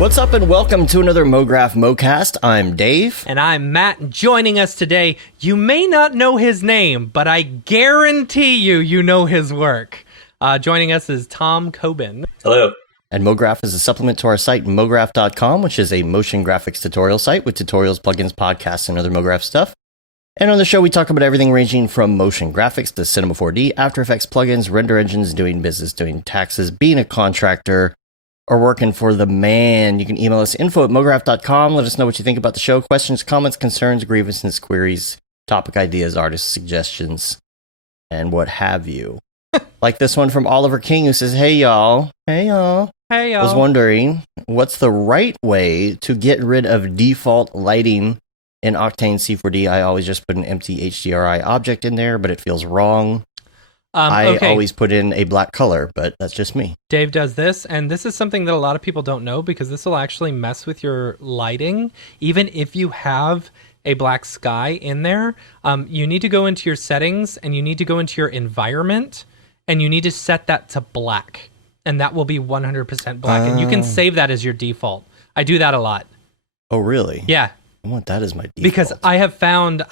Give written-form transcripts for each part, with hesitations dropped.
What's up and welcome to another Mograph Mocast. I'm Dave. And I'm Matt. Joining us today, you may not know his name, but I guarantee you know his work. Joining us is Tom Coben. Hello. And Mograph is a supplement to our site, mograph.com, which is a motion graphics tutorial site with tutorials, plugins, podcasts, and other Mograph stuff. And on the show, we talk about everything ranging from motion graphics to Cinema 4D, After Effects plugins, render engines, doing business, doing taxes, being a contractor, or working for the man. You can email us info@mograph.com. Let us know what you think about the show. Questions, comments, concerns, grievances, queries, topic ideas, artist suggestions, and what have you. Like this one from Oliver King, who says, Hey y'all. Hey, y'all. I was wondering, what's the right way to get rid of default lighting in Octane C4D? I always just put an empty HDRI object in there, but it feels wrong. I always put in a black color, but that's just me. Dave does this, and this is something that a lot of people don't know because this will actually mess with your lighting. Even if you have a black sky in there, you need to go into your settings, and you need to go into your environment, and you need to set that to black, and that will be 100% black, and you can save that as your default. I do that a lot. Oh, really? Yeah. I want that as my default. Because I have found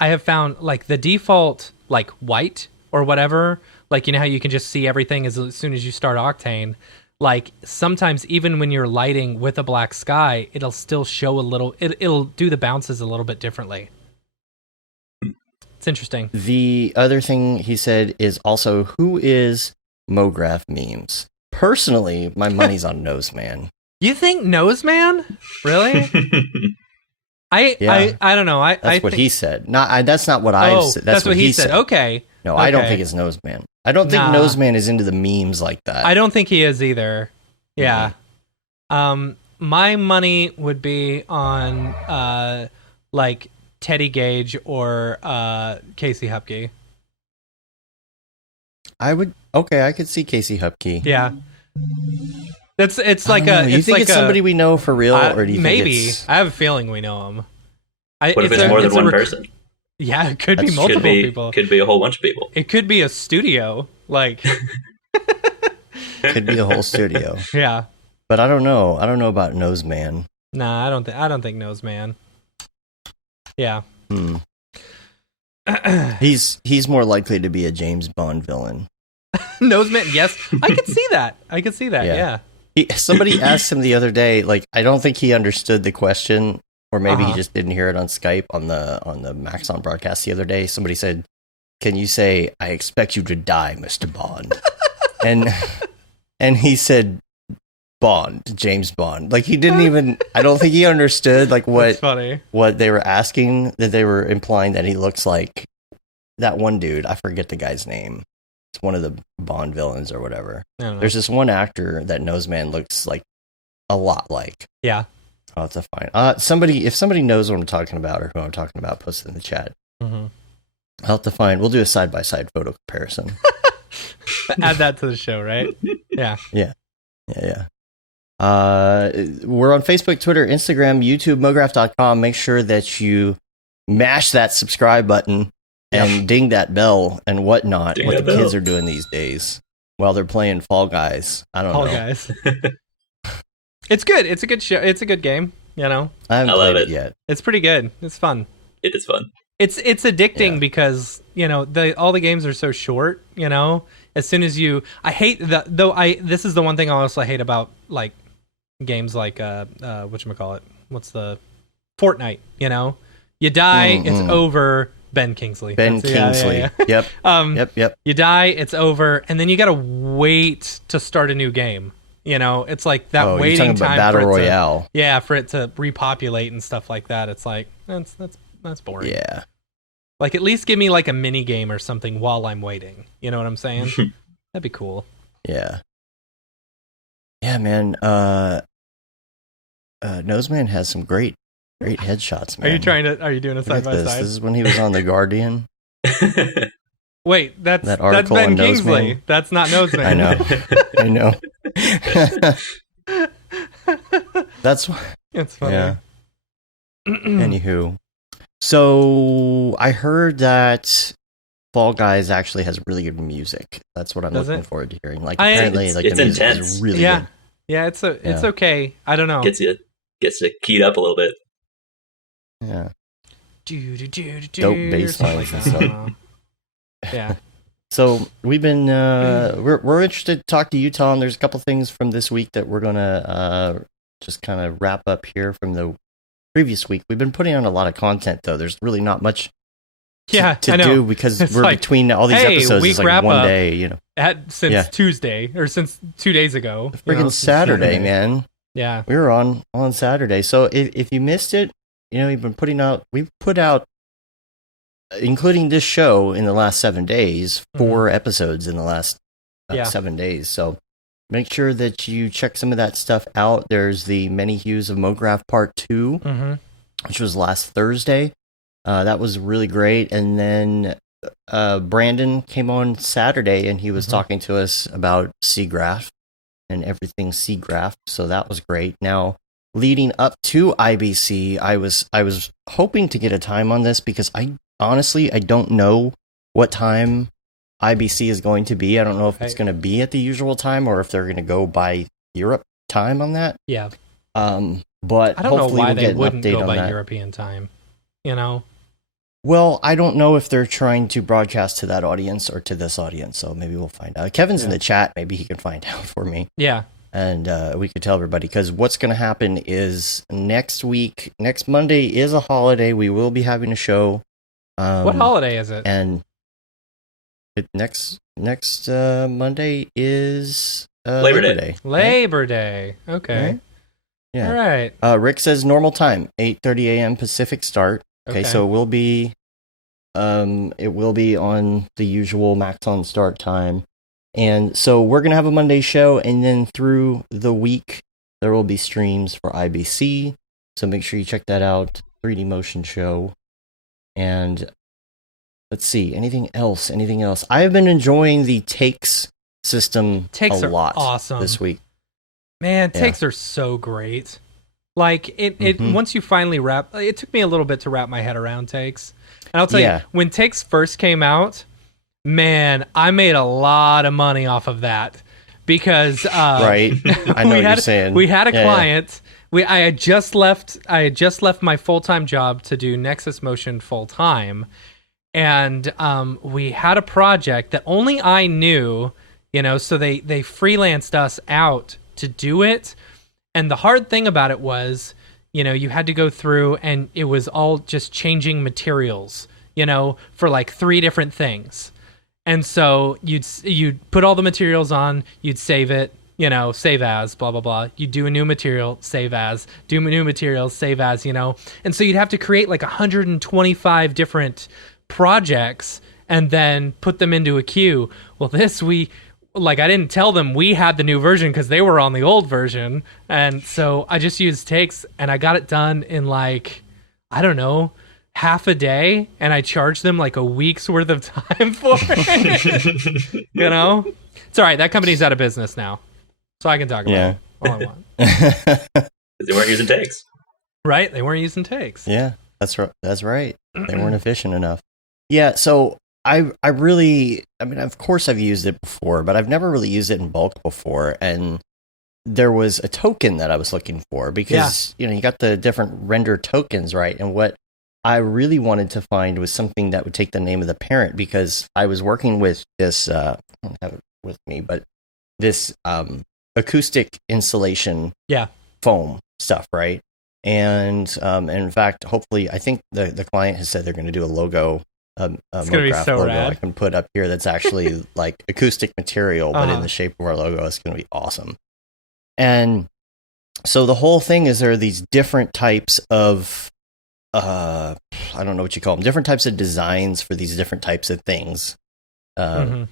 like the default, like white or whatever, like, you know how you can just see everything as soon as you start Octane? Like, sometimes even when you're lighting with a black sky, it'll still show a little, it'll do the bounces a little bit differently. It's interesting. The other thing he said is also, who is Mograph memes? Personally, my money's on Noseman. You think Noseman? Really? I don't know. That's what he said. That's not what I've said. That's what he said. Okay. No, I don't think it's Noseman. I don't think Noseman is into the memes like that. I don't think he is either. Yeah. Mm-hmm. My money would be on like Teddy Gage or Casey Hupke. I could see Casey Hupke. Yeah. It's like a. You think it's somebody we know for real, or do you maybe? think it's... I have a feeling we know him. What if it's more than one person? Yeah, it could be multiple people. Could be a whole bunch of people. It could be a studio, like. Could be a whole studio. Yeah, but I don't know. I don't know about Noseman. Nah, I don't think Noseman. Yeah. He's more likely to be a James Bond villain. Noseman, yes, I could see that. Yeah. Somebody asked him the other day, like, I don't think he understood the question, or maybe he just didn't hear it on Skype on the Maxon broadcast the other day. Somebody said, "Can you say I expect you to die, Mr. Bond?" and he said, "Bond, James Bond." Like, he didn't even. I don't think he understood like what they were asking. That they were implying that he looks like that one dude. I forget the guy's name. It's one of the Bond villains or whatever. There's this one actor that Noseman looks like a lot like. Yeah. I'll have to find. If somebody knows what I'm talking about or who I'm talking about, post it in the chat. Mm-hmm. I'll have to find. We'll do a side-by-side photo comparison. Add that to the show, right? Yeah. Yeah. We're on Facebook, Twitter, Instagram, YouTube, mograph.com. Make sure that you mash that subscribe button and ding that bell and whatnot. What the kids are doing these days while they're playing Fall Guys. I don't know. Fall Guys. It's good. It's a good show. It's a good game. You know. I haven't played it yet. It's pretty good. It's fun. It is fun. It's addicting because, you know, all the games are so short. You know, as soon as you, I hate that though. This is the one thing I also hate about like games like whatchamacallit? What's the Fortnite? You know, you die, it's over. Ben Kingsley. Kingsley. Yeah. Yep. You die, it's over, and then you gotta wait to start a new game. You know, it's like that waiting you're talking time. About Battle Royale. For it to repopulate and stuff like that. It's like that's boring. Yeah. Like, at least give me like a mini game or something while I'm waiting. You know what I'm saying? That'd be cool. Yeah. Yeah, man. Noseman has some great headshots, man. Are you doing a side by side? This is when he was on The Guardian. Wait, that's article Ben on Kingsley. Noseman. That's not Noseman. I know. That's it's funny. Yeah. Anywho, so I heard that Fall Guys actually has really good music. That's what I'm looking forward to hearing. Like, apparently, it's the music intense. is really yeah. good. Yeah, it's okay. I don't know. Gets you. gets it keyed up a little bit. Yeah. Dope bass lines and stuff. Yeah. So we've been we're interested to talk to you, Tom. There's a couple things from this week that we're gonna just kind of wrap up here from the previous week. We've been putting on a lot of content though. There's really not much to do because it's we're like, between all these episodes. It's like one day, since Tuesday or since 2 days ago. Freaking Saturday, man. Yeah, we were on Saturday. So if you missed it, we've put out, including this show in the last 7 days, 4 episodes in the last 7 days. So make sure that you check some of that stuff out. There's the Many Hues of Mograph Part 2, which was last Thursday. That was really great. And then Brandon came on Saturday, and he was talking to us about SIGGRAPH and everything SIGGRAPH. So that was great. Now, leading up to IBC, I was hoping to get a time on this because I don't know what time IBC is going to be. I don't know if it's going to be at the usual time or if they're going to go by Europe time on that. Yeah. But I don't know why they wouldn't go by that. European time. Well, I don't know if they're trying to broadcast to that audience or to this audience, so maybe we'll find out. Kevin's in the chat. Maybe he can find out for me. Yeah. And we could tell everybody, because what's going to happen is next Monday is a holiday. We will be having a show. What holiday is it? And next Monday is Labor Day. Labor Day. Okay. Right? Yeah. All right. Rick says normal time, 8:30 a.m. Pacific start. Okay, so it will be on the usual max on start time. And so we're going to have a Monday show, and then through the week, there will be streams for IBC. So make sure you check that out, 3D Motion Show. And let's see, anything else? I've been enjoying the takes system a lot awesome this week. Man, takes are so great. Like, it once you finally it took me a little bit to wrap my head around takes. And I'll tell you, when takes first came out, man, I made a lot of money off of that because right. I know what you're saying. We had a client. I had just left my full-time job to do Nexus Motion full-time, and we had a project that only I knew, so they freelanced us out to do it. And the hard thing about it was, you had to go through and it was all just changing materials, for like 3 different things. And so you'd put all the materials on, you'd save it, save as, blah, blah, blah. You do a new material, save as, do new materials, save as, And so you'd have to create like 125 different projects and then put them into a queue. Well, I didn't tell them we had the new version because they were on the old version. And so I just used takes and I got it done in like, I don't know, half a day. And I charged them like a week's worth of time for it. It's all right. That company's out of business now. So I can talk about it all I want. They weren't using takes. Right? They weren't using takes. Yeah, that's right. They weren't efficient enough. Yeah, so I mean, of course I've used it before, but I've never really used it in bulk before. And there was a token that I was looking for because, you got the different render tokens, right? And what I really wanted to find was something that would take the name of the parent, because I was working with this, I don't have it with me, but this acoustic insulation foam stuff, right? And in fact, hopefully, I think the client has said they're going to do a logo. It's going to be so logo rad. I can put up here that's actually like acoustic material, but in the shape of our logo. It's going to be awesome. And so the whole thing is there are these different types of, I don't know what you call them, different types of designs for these different types of things. And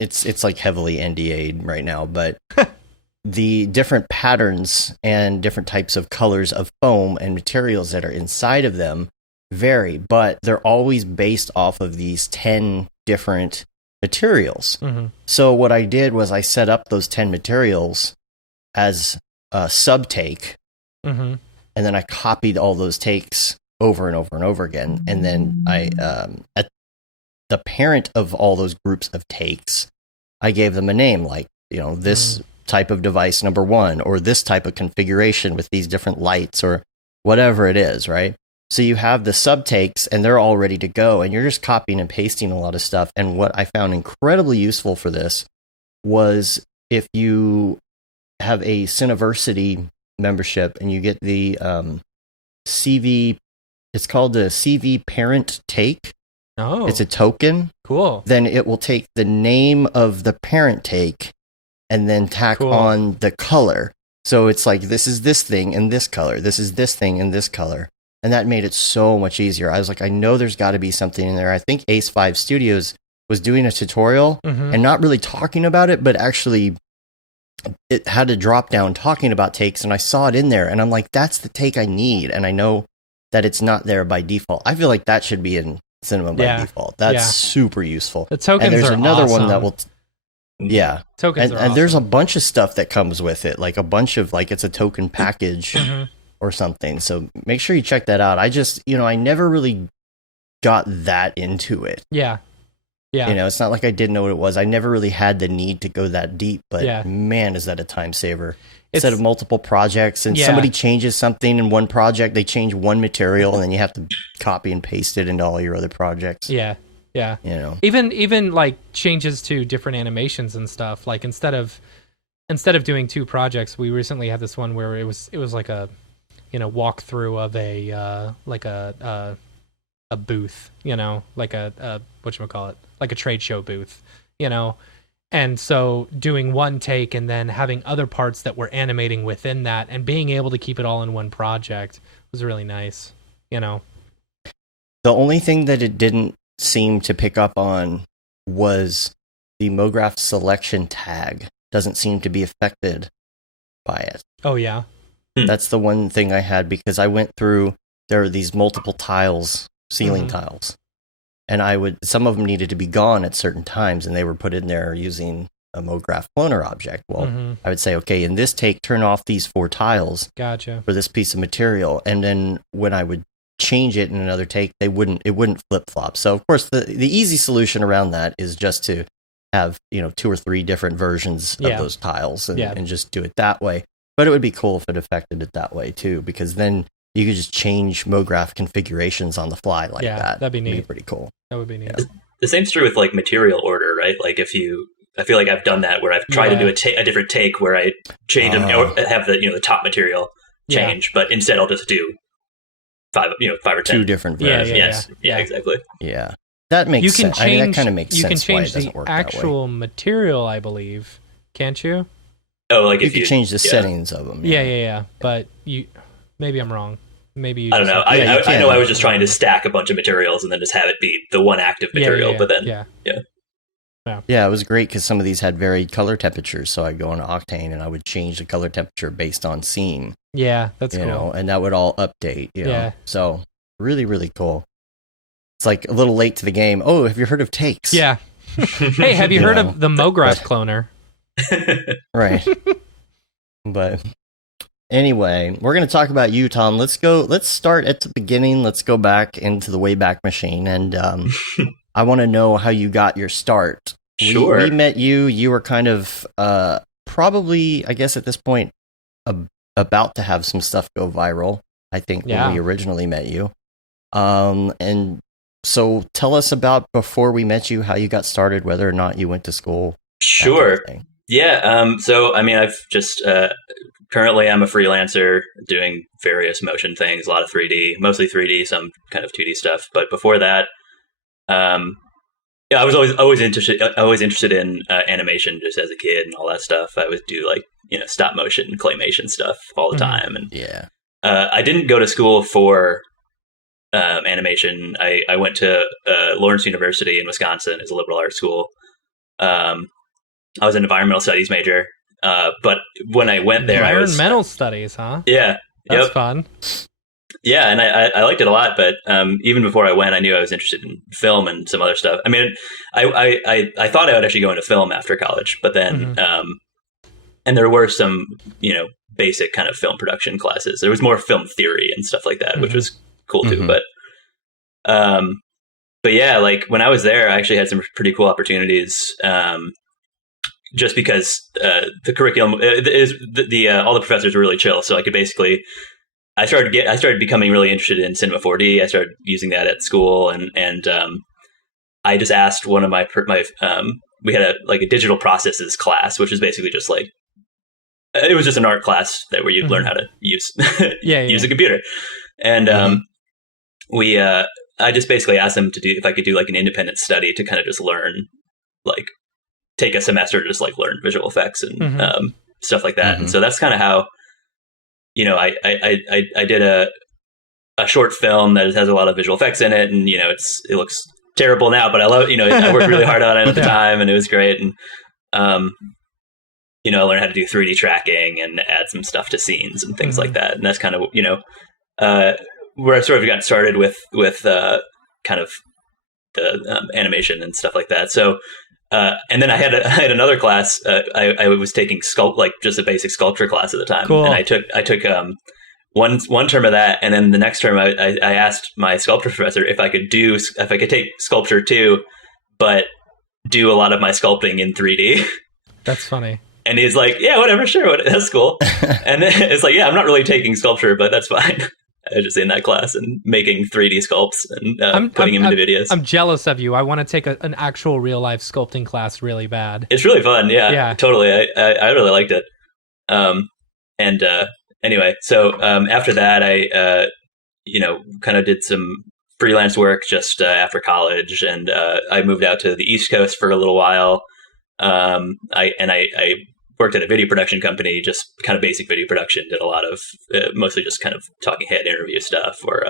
it's like heavily NDA'd right now, but the different patterns and different types of colors of foam and materials that are inside of them vary, but they're always based off of these 10 different materials. So what I did was I set up those 10 materials as a sub-take, and then I copied all those takes over and over and over again. And then I, at the parent of all those groups of takes, I gave them a name, like, this type of device number 1, or this type of configuration with these different lights, or whatever it is, right? So you have the subtakes and they're all ready to go, and you're just copying and pasting a lot of stuff. And what I found incredibly useful for this was if you have a Cineversity membership and you get the CV, it's called the CV Parent Take. Oh, it's a token. Cool. Then it will take the name of the parent take and then tack on the color. So it's like, this is this thing in this color. This is this thing in this color. And that made it so much easier. I was like, I know there's got to be something in there. I think Ace 5 Studios was doing a tutorial and not really talking about it, but actually it had a drop down talking about takes, and I saw it in there, and I'm like, that's the take I need. And I know that it's not there by default. I feel like that should be in Cinema by default. That's super useful. The tokens and there's are another awesome. one that will tokens are and awesome. there's a bunch of stuff that comes with it, like a bunch of, like, it's a token package or something. So make sure you check that out. I just, I never really got that into it. Yeah. It's not like I didn't know what it was. I never really had the need to go that deep, but man, is that a time saver. Instead of multiple projects, and somebody changes something in one project, they change one material, and then you have to copy and paste it into all your other projects. Yeah. Even like changes to different animations and stuff. Like instead of doing 2 projects, we recently had this one where it was like a walkthrough of a booth, like a whatchamacallit, like a trade show booth, and so doing one take and then having other parts that were animating within that and being able to keep it all in one project was really nice. The only thing that it didn't seem to pick up on was the Mograph selection tag doesn't seem to be affected by it. Oh yeah. That's the one thing I had, because I went through, there are these multiple tiles, ceiling tiles, and some of them needed to be gone at certain times, and they were put in there using a Mograph cloner object. Well, I would say, okay, in this take, turn off these 4 tiles for this piece of material, and then when I would change it in another take, it wouldn't flip flop. So of course the easy solution around that is just to have 2 or 3 different versions of those tiles and just do it that way. But it would be cool if it affected it that way too, because then you could just change Mograph configurations on the fly like that. That'd be neat. It'd be pretty cool. That would be neat. The same's true with like material order, right? Like I feel like I've done that where I've tried to do a different take where I change them, or have the top material change, but instead I'll just do 5 or 10. 2 different versions. Yeah, exactly. Yeah. That makes sense. That kind of makes sense. You can change why it the actual material, I believe. Can't you? Oh, like you could change the settings of them. Yeah. But maybe I'm wrong. Maybe I don't know. I know I was just trying to stack a bunch of materials and then just have it be the one active material. But then it was great because some of these had varied color temperatures. So I'd go into Octane and I would change the color temperature based on scene. Yeah, that's cool. And that would all update. So really, really cool. It's like a little late to the game. Oh, have you heard of takes? Yeah. Hey, have you heard of the Mograph cloner? Right. But anyway, we're going to talk about you, Tom. Let's start at the beginning. Let's go back into the Wayback Machine. And I want to know how you got your start. Sure. We met you. You were kind of probably, I guess at this point, about to have some stuff go viral, I think, when we originally met you. And so tell us about, before we met you, how you got started, whether or not you went to school. Sure. Kind of yeah. So, I mean, I've just, currently I'm a freelancer doing various motion things, a lot of 3D, mostly 3D, some kind of 2D stuff. But before that, I was always interested in animation just as a kid and all that stuff. I would do like, stop motion, claymation stuff all the time. And I didn't go to school for animation. I went to Lawrence University in Wisconsin as a liberal arts school. I was an environmental studies major, but when I went there, environmental studies, huh? Yeah, that's fun. Yeah, and I liked it a lot. But even before I went, I knew I was interested in film and some other stuff. I mean, I thought I would actually go into film after college, but then and there were some basic kind of film production classes. There was more film theory and stuff like that, which was cool too. But yeah, like when I was there, I actually had some pretty cool opportunities. just because the curriculum is all the professors were really chill, so I could basically. I started becoming really interested in Cinema 4D. I started using that at school, and I just asked one of my we had a digital processes class, which is basically just like it was just an art class where you learn how to use use a computer, and I just basically asked them to do if I could do like an independent study to kind of just learn, like take a semester to just like learn visual effects and stuff like that. And so that's kind of how. I did a short film that has a lot of visual effects in it, and it looks terrible now, but I love I worked really hard on it at the time, and it was great. And I learned how to do 3D tracking and add some stuff to scenes and things like that. And that's kind of where I sort of got started with kind of the animation and stuff like that. So. And then I had another class. I was taking just a basic sculpture class at the time, and I took one term of that, and then the next term I asked my sculpture professor if I could take sculpture too, but do a lot of my sculpting in 3D. That's funny. And he's like, "Yeah, whatever, sure, that's cool." And then it's like, "Yeah, I'm not really taking sculpture, but that's fine." I was just in that class and making 3D sculpts and putting them into videos. I'm jealous of you. I want to take an actual real life sculpting class really bad. It's really fun. Yeah, totally. I really liked it. Anyway, so after that, I kind of did some freelance work just after college, and I moved out to the East Coast for a little while. I worked at a video production company, just kind of basic video production, did a lot of mostly just kind of talking head interview stuff. Or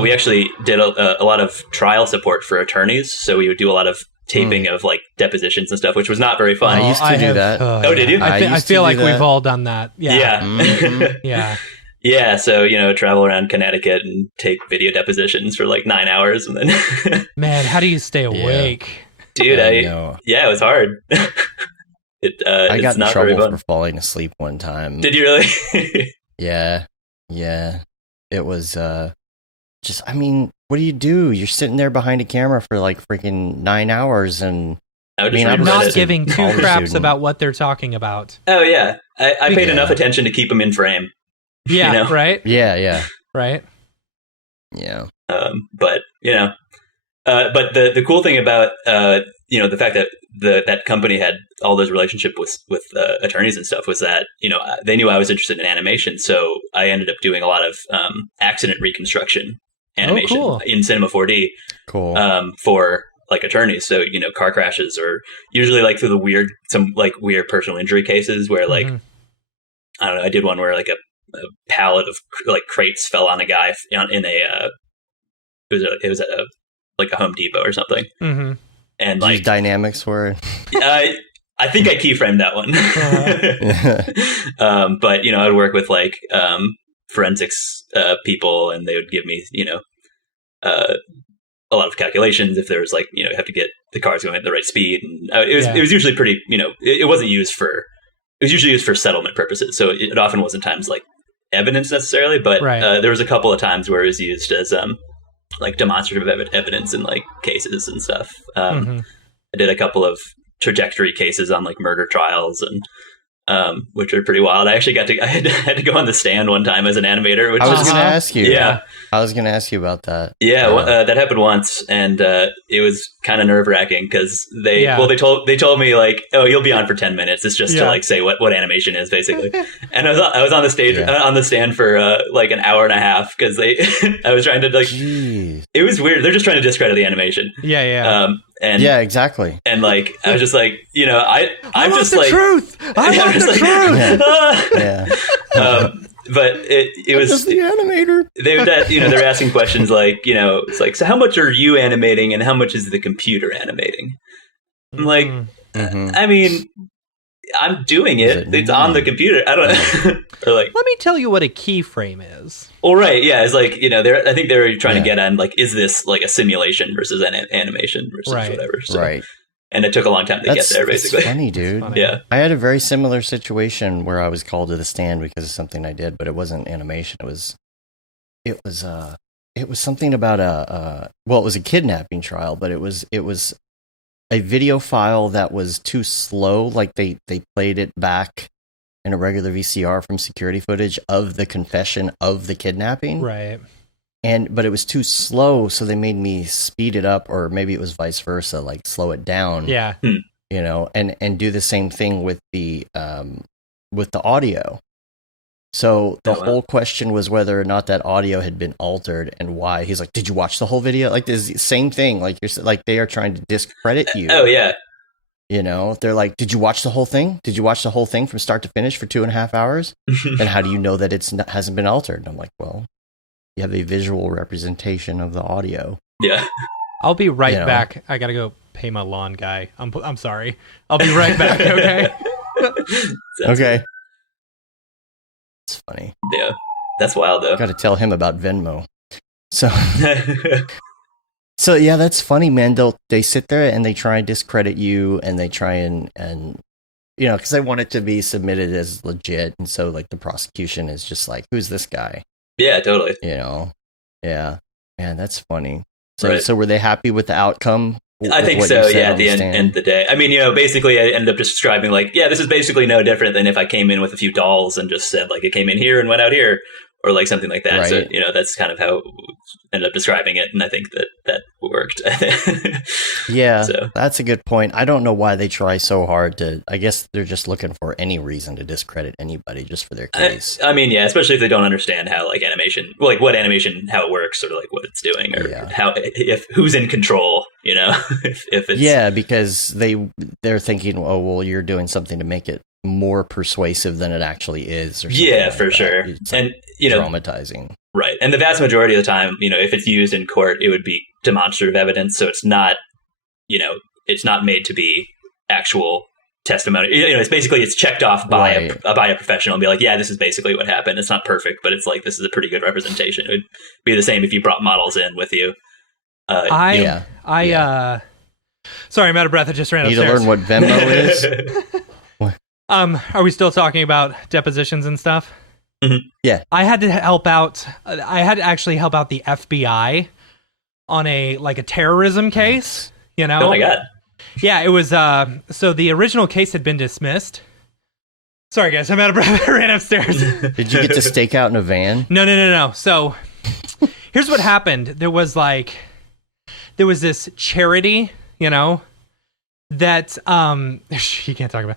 we actually did a lot of trial support for attorneys. So we would do a lot of taping of like depositions and stuff, which was not very fun. I used to do that. Oh, did you? I feel like we've all done that. Yeah. Yeah. Yeah. So, travel around Connecticut and take video depositions for like 9 hours. And then man, how do you stay awake? Dude, it was hard. I got in trouble for falling asleep one time. Did you really? Yeah. It was what do you do? You're sitting there behind a camera for like freaking 9 hours, and I'm not giving two craps about what they're talking about. Oh yeah, I paid enough attention to keep them in frame. Yeah, right. Yeah, right. Yeah. But the cool thing about the fact that that company had all those relationships with attorneys and stuff was that they knew I was interested in animation, so I ended up doing a lot of accident reconstruction animation in Cinema 4D. Cool. For like attorneys, so car crashes, or usually like through some weird personal injury cases where like I don't know. I did one where like a pallet of like crates fell on a guy in a it was at a Home Depot or something. Mm-hmm. And like dynamics were I think I keyframed that one. But I'd work with like forensics people, and they would give me a lot of calculations if there was like you have to get the cars going at the right speed, and it was usually pretty it wasn't used for it was usually used for settlement purposes, so it often wasn't times like evidence necessarily, but there was a couple of times where it was used as like demonstrative evidence in like cases and stuff. I did a couple of trajectory cases on like murder trials, and which are pretty wild. I actually I had to go on the stand one time as an animator. Which I was going to ask you. Yeah. I was going to ask you about that. Yeah, that happened once, and it was kind of nerve-wracking because they told me like, oh, you'll be on for 10 minutes. It's just to like say what animation is basically. And I was on the stage on the stand for like an hour and a half because I was trying to like. Jeez. It was weird. They're just trying to discredit the animation. Yeah. And yeah, exactly. And like I was just like, I'm just like truth. I want the truth. But it was just the animator. They're asking questions like, it's like, so how much are you animating and how much is the computer animating? I'm like, I mean, I'm doing it. It's on the computer. I don't know. Or like, let me tell you what a keyframe is. Well, right, yeah, it's like I think they're trying to get on like, is this like a simulation versus an animation versus whatever? So, right. And it took a long time to get there, basically. It's funny, dude. Yeah, I had a very similar situation where I was called to the stand because of something I did, but it wasn't animation. It was something about it was a kidnapping trial, but it was a video file that was too slow. Like they played it back in a regular VCR from security footage of the confession of the kidnapping. Right. But it was too slow, so they made me speed it up, or maybe it was vice versa, like slow it down. Yeah. You know, and do the same thing with the audio. So the whole question was whether or not that audio had been altered and why. He's like, "Did you watch the whole video?" Like this same thing. Like you're like they are trying to discredit you. Oh yeah. You know, they're like, "Did you watch the whole thing? Did you watch the whole thing from start to finish for 2.5 hours? And how do you know that hasn't been altered?" And I'm like, "Well, you have a visual representation of the audio." Yeah. I'll be right back. I gotta go pay my lawn guy. I'm sorry. I'll be right back. Okay. Okay. It's funny. Yeah, that's wild though. Got to tell him about Venmo. So, so yeah, that's funny, man. They sit there and they try and discredit you, and they try and you know, because they want it to be submitted as legit, and so like the prosecution is just like, "Who's this guy?" Yeah, totally. You know, yeah, man, that's funny. So, so were they happy with the outcome? I think so. Yeah, at the end of the day, I mean, you know, basically, I ended up just describing like, yeah, this is basically no different than if I came in with a few dolls and just said like it came in here and went out here, or like something like that. Right. So, you know, that's kind of how I ended up describing it, and I think that worked. Yeah, so. That's a good point. I don't know why they try so hard to. I guess they're just looking for any reason to discredit anybody just for their case. I mean, yeah, especially if they don't understand how like animation, like what animation, how it works, or like what it's doing, or how if who's in control. You know, if it's because they're thinking, oh well, you're doing something to make it more persuasive than it actually is. Or yeah, like for that. Sure, and you know, traumatizing. Right. And the vast majority of the time, you know, if it's used in court, it would be demonstrative evidence. So it's not, you know, it's not made to be actual testimony. You know, it's checked off by a professional and be like, yeah, this is basically what happened. It's not perfect, but it's like, this is a pretty good representation. It would be the same if you brought models in with you. Sorry, I'm out of breath. I just ran upstairs. Need to learn what Venmo is. Are we still talking about depositions and stuff? Mm-hmm. Yeah, I had to help out. I had to actually help out the FBI on a terrorism case. You know? Oh my god! Yeah, it was. So the original case had been dismissed. Sorry, guys, I'm out of breath. I ran upstairs. Did you get to stake out in a van? No. So here's what happened. There was this charity, you know, that you can't talk about.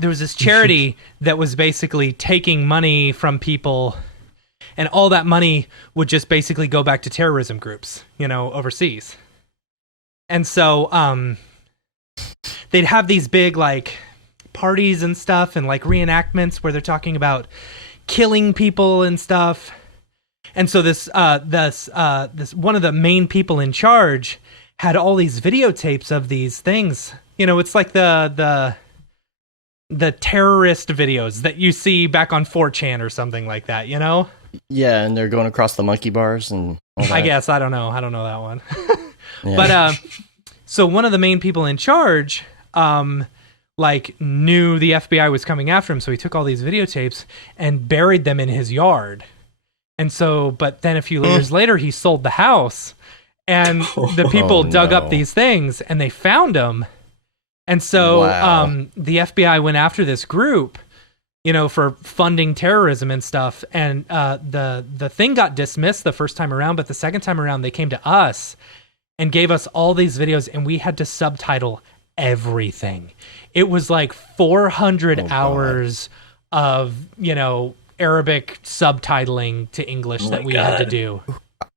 There was this charity that was basically taking money from people, and all that money would just basically go back to terrorism groups, you know, overseas. And so they'd have these big like parties and stuff and like reenactments where they're talking about killing people and stuff. And so this one of the main people in charge had all these videotapes of these things. You know, it's like the terrorist videos that you see back on 4chan or something like that, you know? Yeah, and they're going across the monkey bars and all that. I guess, I don't know that one. Yeah. But so one of the main people in charge knew the FBI was coming after him, so he took all these videotapes and buried them in his yard. And so, but then a few years later, he sold the house, and the people dug up these things, and they found them. And so the FBI went after this group, you know, for funding terrorism and stuff. And the thing got dismissed the first time around, but the second time around, they came to us and gave us all these videos, and we had to subtitle everything. It was like 400 hours of, you know, Arabic subtitling to English that we had to do.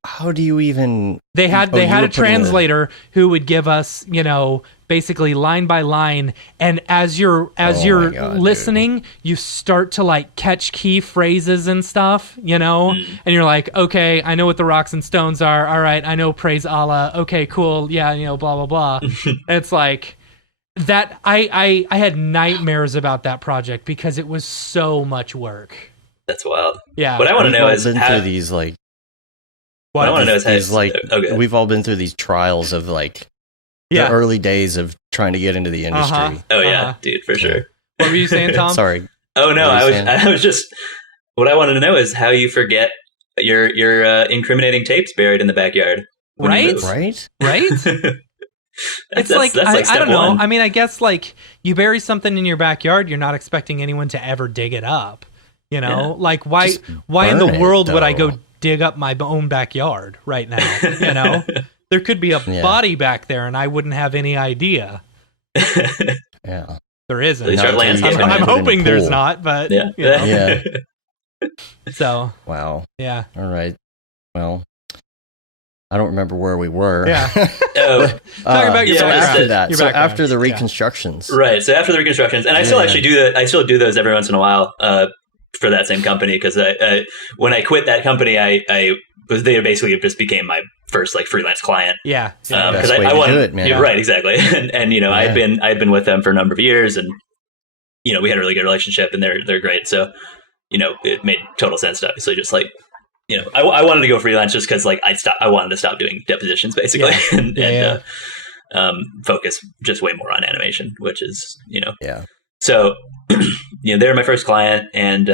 How do you even? They had a translator who would give us, you know, basically line by line, and as you're listening, dude, you start to like catch key phrases and stuff, you know, and you're like, okay, I know what the rocks and stones are. All right, I know praise Allah. Okay, cool. Yeah, you know, blah blah blah. It's like that. I had nightmares about that project because it was so much work. That's wild. Yeah. What I want to know is through these like. What I want to know is how like we've all been through these trials of like the early days of trying to get into the industry. Oh yeah, dude, for sure. What were you saying, Tom? Sorry. Oh no, I was just. What I wanted to know is how you forget your incriminating tapes buried in the backyard. Right. It's like, I don't know. I mean, I guess like you bury something in your backyard, you're not expecting anyone to ever dig it up. You know, like why in the world would I go dig up my own backyard right now? You know, there could be a body back there and I wouldn't have any idea. Yeah. There isn't. I'm hoping there's not, but yeah. You know. Yeah. So. Wow. Yeah. All right. Well, I don't remember where we were. Yeah. Talk about your background. After that. Your so background. after the reconstructions. Right. So after the reconstructions, and I still actually do that. I still do those every once in a while for that same company because when I quit that company, I was they basically just became my first like freelance client. Yeah. Because I wanted to do it, man. Yeah, right. Exactly. And you know I'd been with them for a number of years, and you know we had a really good relationship, and they're great. So you know it made total sense to obviously just like. You know, I wanted to go freelance just because, like, I wanted to stop doing depositions, basically, and focus just way more on animation, which is, you know. Yeah. So, you know, they were my first client, and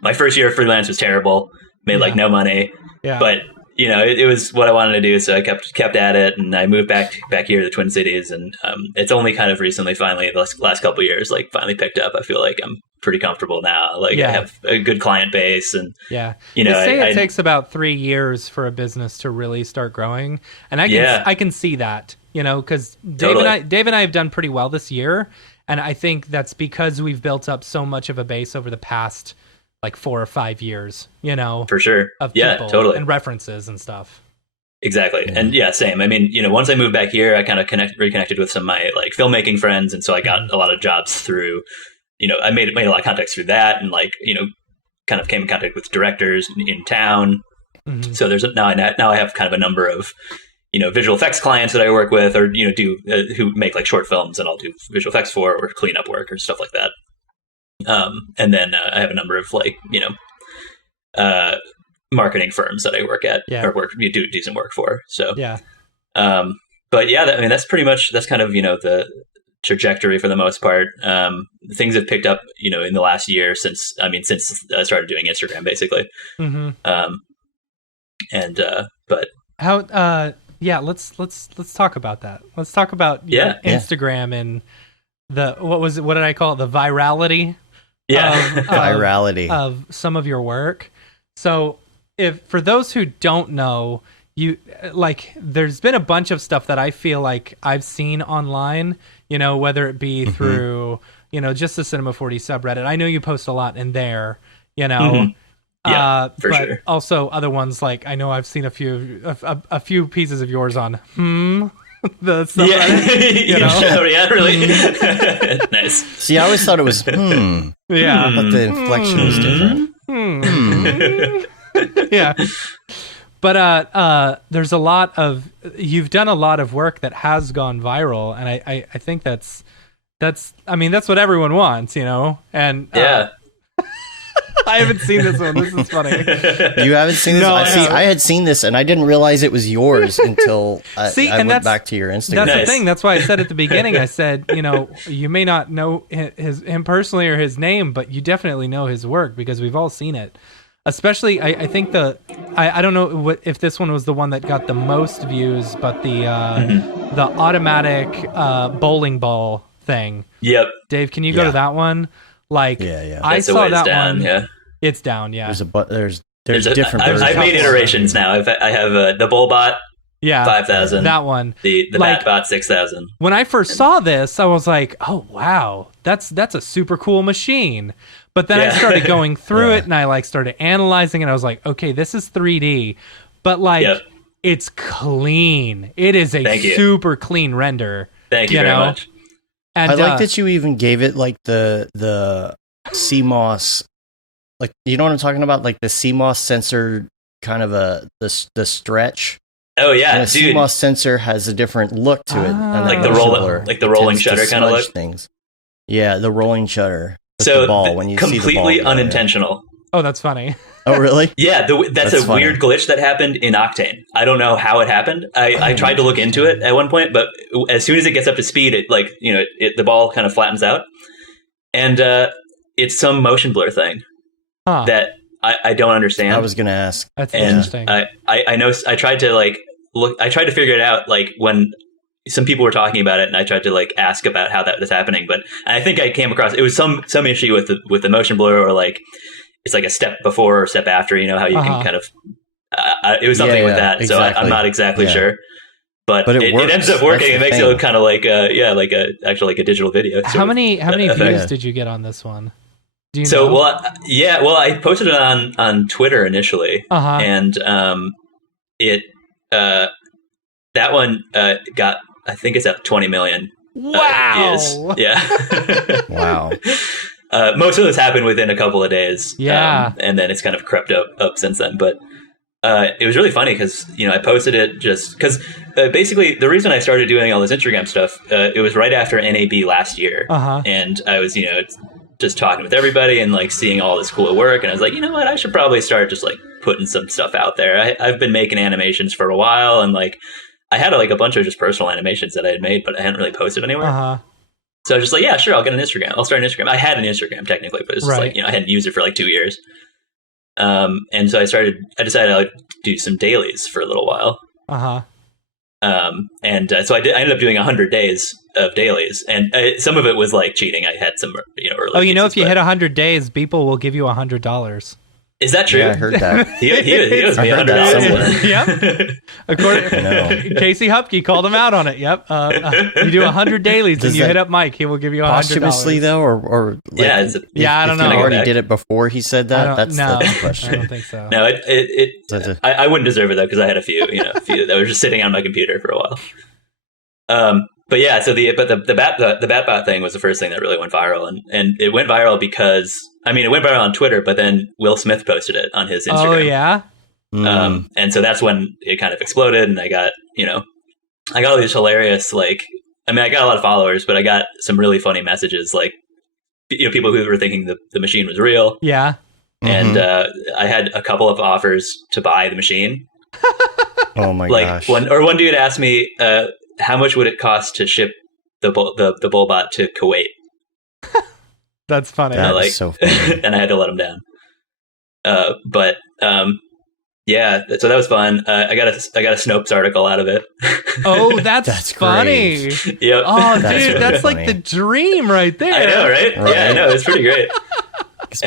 my first year of freelance was terrible. Made like no money, but you know, it was what I wanted to do, so I kept at it, and I moved back here to the Twin Cities, and it's only kind of recently, finally, the last couple of years, like finally picked up. I feel like I'm pretty comfortable now. Like I have a good client base, and you know, it takes about 3 years for a business to really start growing, and I can see that, you know, because Dave and I have done pretty well this year, and I think that's because we've built up so much of a base over the past like 4 or 5 years, you know, for sure, of people totally, and references and stuff. Exactly. And same. I mean, you know, once I moved back here, I kind of reconnected with some of my like filmmaking friends, and so I got a lot of jobs through. You know, I made a lot of contacts through that, and like, you know, kind of came in contact with directors in town. Mm-hmm. So there's now I have kind of a number of, you know, visual effects clients that I work with, or you know, do who make like short films, and I'll do visual effects for, or cleanup work or stuff like that. And then I have a number of like, you know, marketing firms that I work at or do some work for. So but yeah, I mean that's kind of, you know, the trajectory for the most part. Things have picked up, you know, in the last year since I started doing Instagram basically. Mm-hmm. But how let's talk about that. Let's talk about Instagram and what did I call it? The virality. Virality of some of your work. So if for those who don't know, you like there's been a bunch of stuff that I feel like I've seen online, you know, whether it be through, you know, just the Cinema 40 subreddit. I know you post a lot in there, you know. For but sure. Also other ones, like I know I've seen a few pieces of yours on the subreddit, you know? Yeah, really. Nice. See, I always thought it was yeah, but the inflection was different. Yeah. But there's you've done a lot of work that has gone viral, and I think that's what everyone wants, you know? And I haven't seen this one. This is funny. You haven't seen this? No, I had seen this, and I didn't realize it was yours until I went back to your Instagram. That's the thing. That's why I said at the beginning, I said, you know, you may not know him personally or his name, but you definitely know his work because we've all seen it. Especially, I think I don't know if this one was the one that got the most views, but the automatic bowling ball thing. Yep. Dave, can you go to that one? Like, I saw that one. Yeah. It's down. Yeah. There's different versions. I've made iterations now. I have the Bullbot 5,000. That one. The Batbot 6,000. When I first saw this, I was like, oh wow, that's a super cool machine. But then I started going through it, and I like started analyzing it. And I was like, okay, this is 3D, but like it's clean. It is a super clean render. Thank you very much. And I like that you even gave it like the CMOS, like, you know what I'm talking about, like the CMOS sensor kind of the stretch. Oh yeah, and a CMOS sensor has a different look to it, and like the rolling shutter kind of look. Things. Yeah, the rolling shutter. So the ball, when you completely see the ball, Oh, unintentional. that's funny. Oh, really? Yeah, that's a weird glitch that happened in Octane. I don't know how it happened. I tried to look into it at one point, but as soon as it gets up to speed, it like, you know, the ball kind of flattens out, and it's some motion blur thing that I don't understand. I was going to ask. That's interesting. I know. I tried to like look. I tried to figure it out like when some people were talking about it, and I tried to like ask about how that was happening. But I think I came across, it was some issue with the motion blur, or like it's like a step before or step after, you know, how you can kind of, it was something with that. Exactly. So I'm not exactly sure. But it ends up working. It makes it look kind of like like a digital video. How many views did you get on this one? Do you know? Well, I posted it on Twitter initially, and that one got, I think it's at 20 million. Wow! Views. Yeah. Wow. Most of this happened within a couple of days. Yeah. And then it's kind of crept up since then, but. It was really funny because, you know, I posted it just because basically the reason I started doing all this Instagram stuff, it was right after NAB last year. And I was, you know, just talking with everybody and like seeing all this cool work. And I was like, you know what, I should probably start just like putting some stuff out there. I've been making animations for a while, and like I had like a bunch of just personal animations that I had made, but I hadn't really posted anywhere. So I was just like, yeah, sure, I'll get an Instagram. I'll start an Instagram. I had an Instagram technically, but it's just like, you know, I hadn't used it for like 2 years. And so I decided I would do some dailies for a little while. And so I ended up doing 100 days of dailies, and some of it was like cheating. I had some, you know, early pieces, if you hit 100 days, people will give you $100. Is that true? Yeah, I heard that. he owes me $100. Yep. According, Casey Hupke called him out on it. Yep. You do 100 dailies and you hit up Mike, he will give you $100. Posthumously though, or like, I don't know. He already did it before he said that. That's the question. I don't think so. No, I wouldn't deserve it though, because I had a few that were just sitting on my computer for a while. But yeah, so the Batbot thing was the first thing that really went viral, and it went viral because, I mean, it went viral on Twitter, but then Will Smith posted it on his Instagram. Oh yeah. And so that's when it kind of exploded, and I got all these hilarious, like, I mean, I got a lot of followers, but I got some really funny messages, like, you know, people who were thinking the machine was real. Yeah. And I had a couple of offers to buy the machine. Oh my gosh! One dude asked me, how much would it cost to ship the Bullbot to Kuwait? That's funny. That's so funny. And I had to let him down. Yeah, so that was fun. I got a Snopes article out of it. Oh, that's funny. Yep. Oh, dude, that's like the dream right there. I know, right? Yeah, I know. It's pretty great.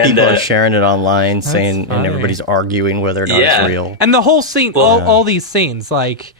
People are sharing it online, saying, and everybody's arguing whether or not it's real. And the whole scene, all these scenes, like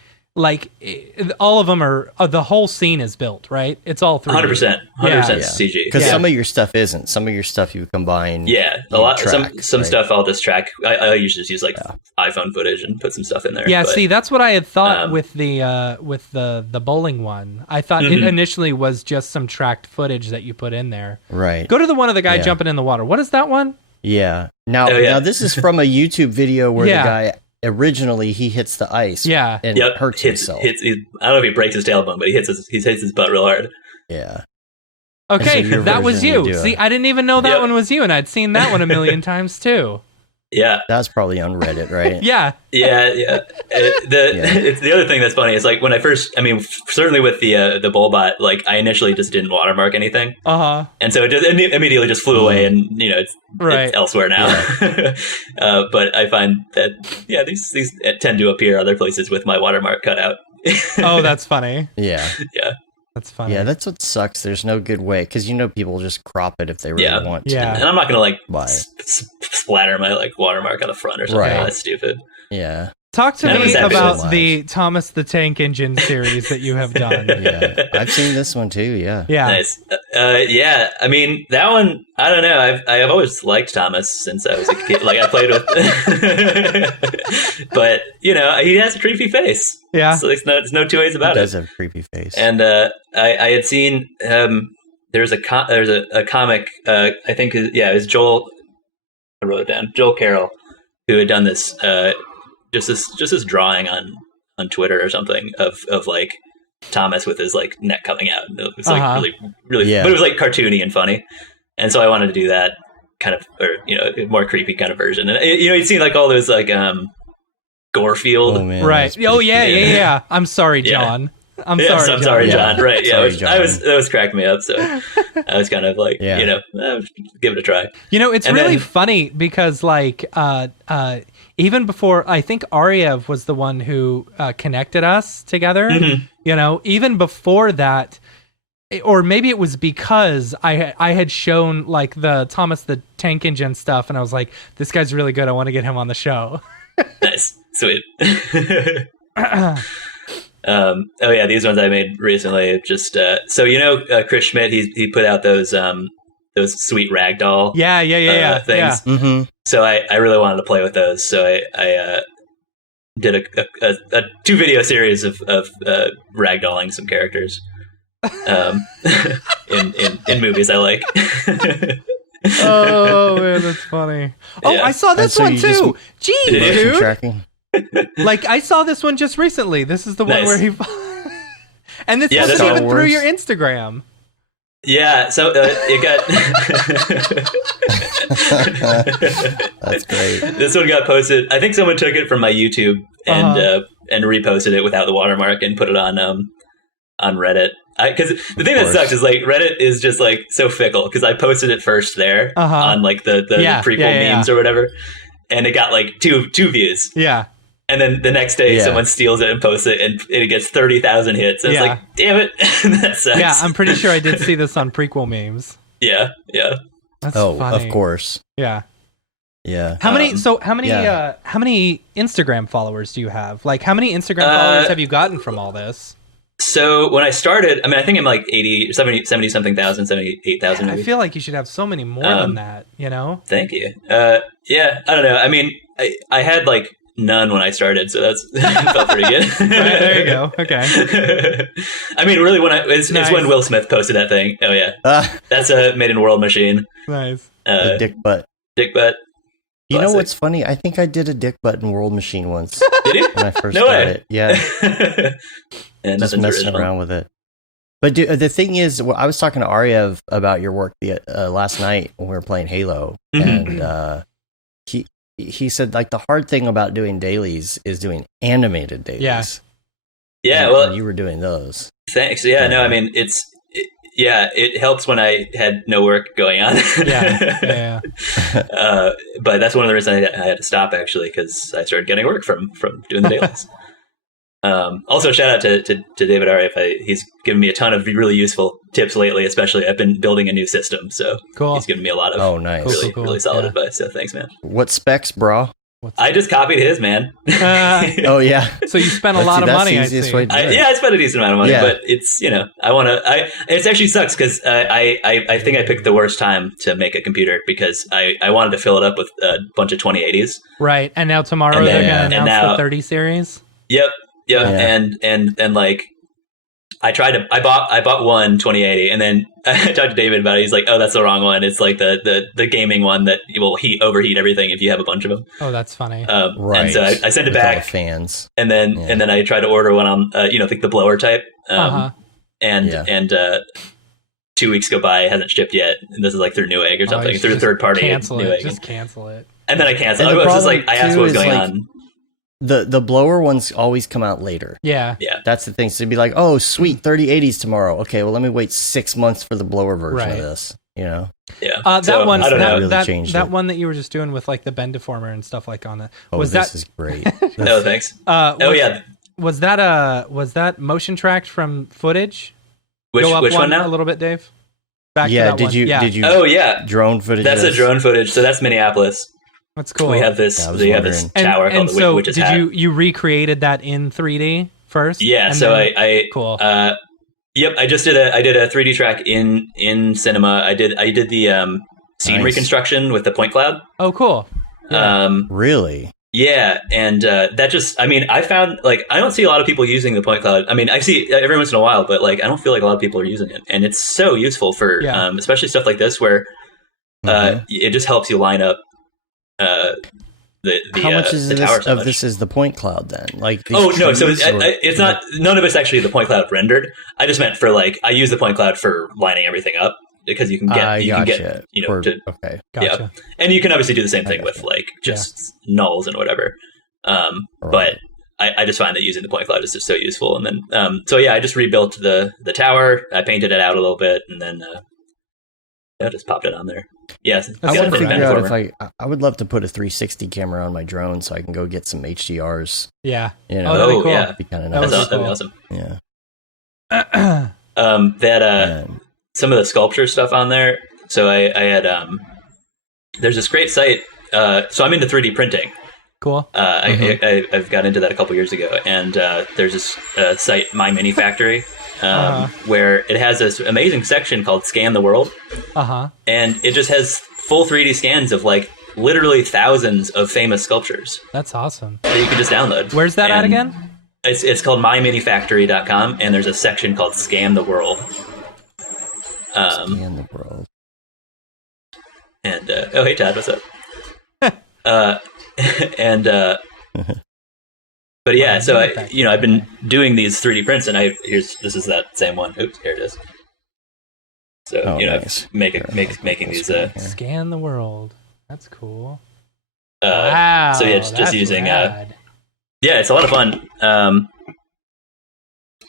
all of them are, the whole scene is built, right? It's all 3D. 100% CG. Because some of your stuff isn't. Some of your stuff you combine. Yeah, a lot. Some stuff I'll just track. I usually just use like iPhone footage and put some stuff in there. Yeah, see, that's what I had thought with the bowling one. I thought it initially was just some tracked footage that you put in there. Right. Go to the one of the guy jumping in the water. What is that one? Yeah. Now this is from a YouTube video where the guy. Originally, he hits the ice and hurts himself. I don't know if he breaks his tailbone, but he hits his butt real hard. Yeah. Okay, so that was you. See, I didn't even know that one was you, and I'd seen that one a million times too. Yeah. That's probably on Reddit, right? Yeah. The other thing that's funny is, like, when I first, I mean, certainly with the Bullbot, like, I initially just didn't watermark anything. And so it just immediately just flew away, and, you know, it's elsewhere now. Yeah. But I find that, these tend to appear other places with my watermark cut out. Oh, that's funny. Yeah. Yeah. That's funny. Yeah, that's what sucks. There's no good way, because people just crop it if they really want to. Yeah. And I'm not going to, like, splatter my, like, watermark on the front or something. Right. That's stupid. Yeah. Talk to me about the Thomas the Tank Engine series that you have done. Yeah, I've seen this one too. Yeah. Nice. I mean, that one, I don't know. I've always liked Thomas since I was a kid. Like, I played with, but you know, he has a creepy face. Yeah. So there's no two ways about it. He does have a creepy face. And I had seen there's a comic. I think it was Joel. I wrote it down. Joel Carroll, who had done this. Just this drawing on Twitter or something of like Thomas with his like neck coming out. It was like really, but it was like cartoony and funny. And so I wanted to do that kind of, or you know, a more creepy kind of version. And you know, you'd see like all those like Gorefield, right? Oh yeah. I'm sorry, John. I'm sorry, sorry, John. Right? Yeah, sorry, John. that was cracking me up. So I was kind of like, give it a try. It's really funny because like even before, I think Ariev was the one who connected us together. Mm-hmm. Even before that, or maybe it was because I had shown like the Thomas the Tank Engine stuff, and I was like, this guy's really good. I want to get him on the show. Nice, sweet. These ones I made recently. Just Chris Schmidt, he put out those sweet ragdoll things. Yeah. Mm-hmm. So I really wanted to play with those. So I did a 2 video series of ragdolling some characters in movies I like. Oh man, that's funny. Oh, I saw this one too. Jeez, dude. Tracking. Like I saw this one just recently. This is the one where he and this was even through your Instagram. Yeah, so it got That's great. This one got posted. I think someone took it from my YouTube and reposted it without the watermark and put it on Reddit. Because the thing that sucks is like Reddit is just like so fickle. Because I posted it first there on like the prequel memes or whatever, and it got like two views. Yeah. And then the next day, someone steals it and posts it, and it gets 30,000 hits. And it's like, damn it, that sucks. Yeah, I'm pretty sure I did see this on prequel memes. Yeah. That's funny. Of course. Yeah. Yeah. How many Instagram followers do you have? Like, how many Instagram followers have you gotten from all this? So when I started, I mean, I think I'm like 70 something thousand, 78,000. I feel like you should have so many more than that. Thank you. I don't know. I mean, I had like none when I started, so that's felt pretty good. Right, there you go. Okay. I mean, really, it's when Will Smith posted that thing. Oh yeah, that's a Made in World machine. Nice. Dick butt. Dick butt. You know what's funny? I think I did a dick butt in World Machine once. Did you? When I first started. Yeah. And just messing around with it. But the thing is, I was talking to Ariev about your work last night when we were playing Halo, and he said like the hard thing about doing dailies is doing animated dailies. Yeah. Well, you were doing those. Thanks. Yeah. No, I mean it helps when I had no work going on. Yeah. But that's one of the reasons I had to stop actually, because I started getting work from doing the dailies. Also, shout out to David Ariev. He's given me a ton of really useful tips lately, especially I've been building a new system. So he's given me a lot of really solid advice. So thanks, man. What specs, bro? I just copied his, man. Oh, yeah. So you spent a lot of money, I see. I spent a decent amount of money, but it's, it actually sucks because I think I picked the worst time to make a computer because I wanted to fill it up with a bunch of 2080s. Right. And now tomorrow they're going to announce the 30 series? Yep. Yeah. And like I bought one 2080 and then I talked to David about it. He's like, oh, that's the wrong one. It's like the gaming one that will overheat everything if you have a bunch of them. Oh, that's funny. Right. And so I sent it back. Fans. And then I tried to order one on like the blower type. And 2 weeks go by, it hasn't shipped yet. And this is like through Newegg or something, through a third party. Cancel it. Just cancel it. And then I canceled. I was just like, I asked what was going on. The blower ones always come out later. Yeah. That's the thing. So it'd be like, oh, sweet, 3080s tomorrow. Okay, well, let me wait 6 months for the blower version of this. Yeah. That one. That it. one that you were just doing with like the bend deformer and stuff like on it. This is great. No, thanks. Was that motion tracked from footage? Which one now? A little bit, Dave. Back to did one. you? Oh yeah, drone footage. That's a drone footage. So that's Minneapolis. That's cool. We have this. We have this tower called the Witch's Hat. Did you recreated that in 3D first? Yeah. So I cool. Yep. I did a 3D track in Cinema. I did the scene reconstruction with the point cloud. Oh, cool. Yeah. Really? Yeah, and that just, I mean, I found, like, I don't see a lot of people using the point cloud. I mean, I see every once in a while, but, like, I don't feel like a lot of people are using it. And it's so useful for, especially stuff like this, where it just helps you line up how much is this is the point cloud then? Like, so it's not, none of it's actually the point cloud rendered. I just meant for, like, I use the point cloud for lining everything up. Because you can get, gotcha. Yeah, and you can obviously do the same thing with like just nulls and whatever. But I just find that using the point cloud is just so useful. And then, so yeah, I just rebuilt the tower. I painted it out a little bit, and then I just popped it on there. Yes, I want to figure out if I would love to put a 360 camera on my drone so I can go get some HDRs. Yeah. You know, that'd be cool. Yeah. That'd be kind of nice. That'd be awesome. Yeah. Some of the sculpture stuff on there. So I had there's this great site. So I'm into 3D printing. Cool. I've got into that a couple years ago, and there's this site, My Mini Factory, where it has this amazing section called Scan the World. And it just has full 3D scans of like literally thousands of famous sculptures. That's awesome. That you can just download. Where's that at again? It's called myminifactory.com, and there's a section called Scan the World. Scan the World. And oh, hey Todd, what's up? But yeah, so I've been doing these 3D prints, and this is that same one. Oops, here it is. So nice. making these Scan the World. That's cool. Wow, so yeah, just using yeah, it's a lot of fun.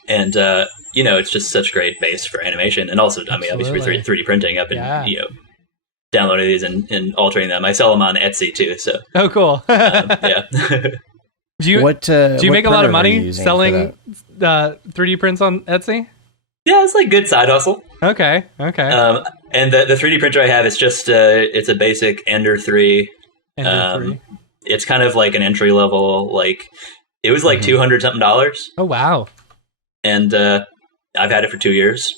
And it's just such a great base for animation, and also I mean obviously for 3D printing. I've been downloading these and altering them. I sell them on Etsy too. So cool. Yeah. Do you make a lot of money selling 3D prints on Etsy? Yeah, it's like good side hustle. Okay. And the 3D printer I have is just it's a basic Ender 3. It's kind of like an entry level. Like it was like $200 something. Oh wow! And I've had it for 2 years.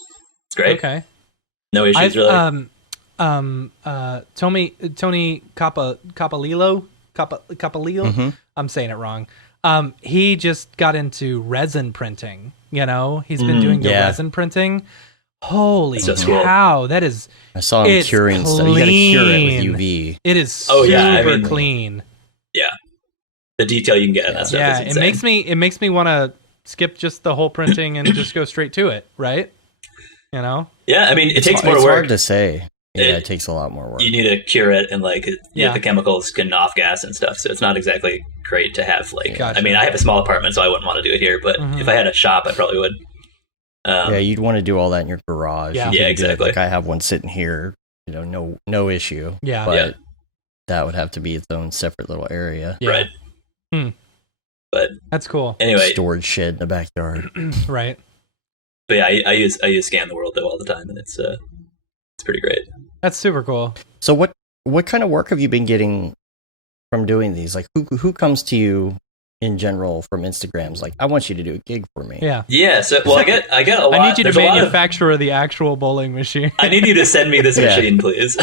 It's great. Okay. No issues really. Tony Capalillo. I'm saying it wrong. He just got into resin printing. He's been doing the resin printing. Holy cow! That is. I saw him curing stuff. You got to cure it with UV. It is super clean. Yeah, the detail you can get in that stuff. Yeah, is insane. it makes me want to skip just the whole printing and just go straight to it. Right? Yeah, I mean, it takes more work. It's hard to say. Yeah, it takes a lot more work. You need to cure it, and the chemicals can off gas and stuff, so it's not exactly great to have. I mean, I have a small apartment, so I wouldn't want to do it here. But if I had a shop, I probably would. You'd want to do all that in your garage. Yeah, exactly. I have one sitting here. No issue. Yeah, but that would have to be its own separate little area. Yeah. Right. But that's cool. Anyway, storage shed in the backyard. Right. But yeah, I use Scan the World though all the time, and it's pretty great. That's super cool. So what kind of work have you been getting from doing these? Like who comes to you in general from Instagrams? Like, I want you to do a gig for me. Yeah. Yeah. So I get a lot. I need you to manufacture the actual bowling machine. I need you to send me this machine, please.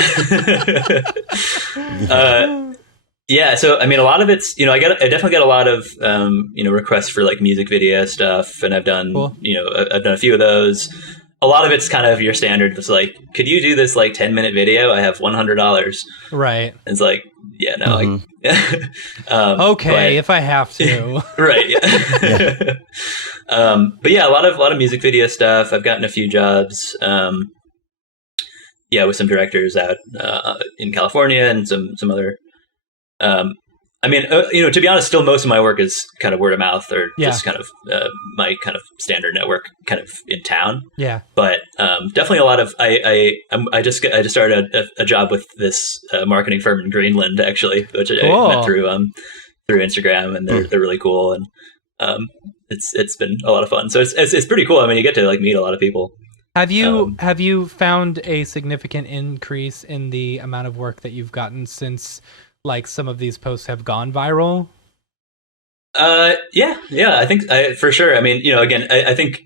Yeah. So I mean, a lot of it's I definitely get a lot of requests for like music video stuff, and I've done I've done a few of those. A lot of it's kind of your standard. It's like, could you do this like 10-minute video? I have $100. Right. It's like, yeah, no. Okay, if I have to. Right. Yeah. But yeah, a lot of music video stuff. I've gotten a few jobs. With some directors out in California and some other. I mean, to be honest, still most of my work is kind of word of mouth or just kind of my kind of standard network kind of in town. Yeah. But definitely a lot of I just started a job with this marketing firm in Greenland actually, which I met through Instagram, and they're really cool, and it's been a lot of fun. So it's pretty cool. I mean, you get to like meet a lot of people. Have you found a significant increase in the amount of work that you've gotten since like some of these posts have gone viral? Yeah, I think for sure. I mean, again, I think,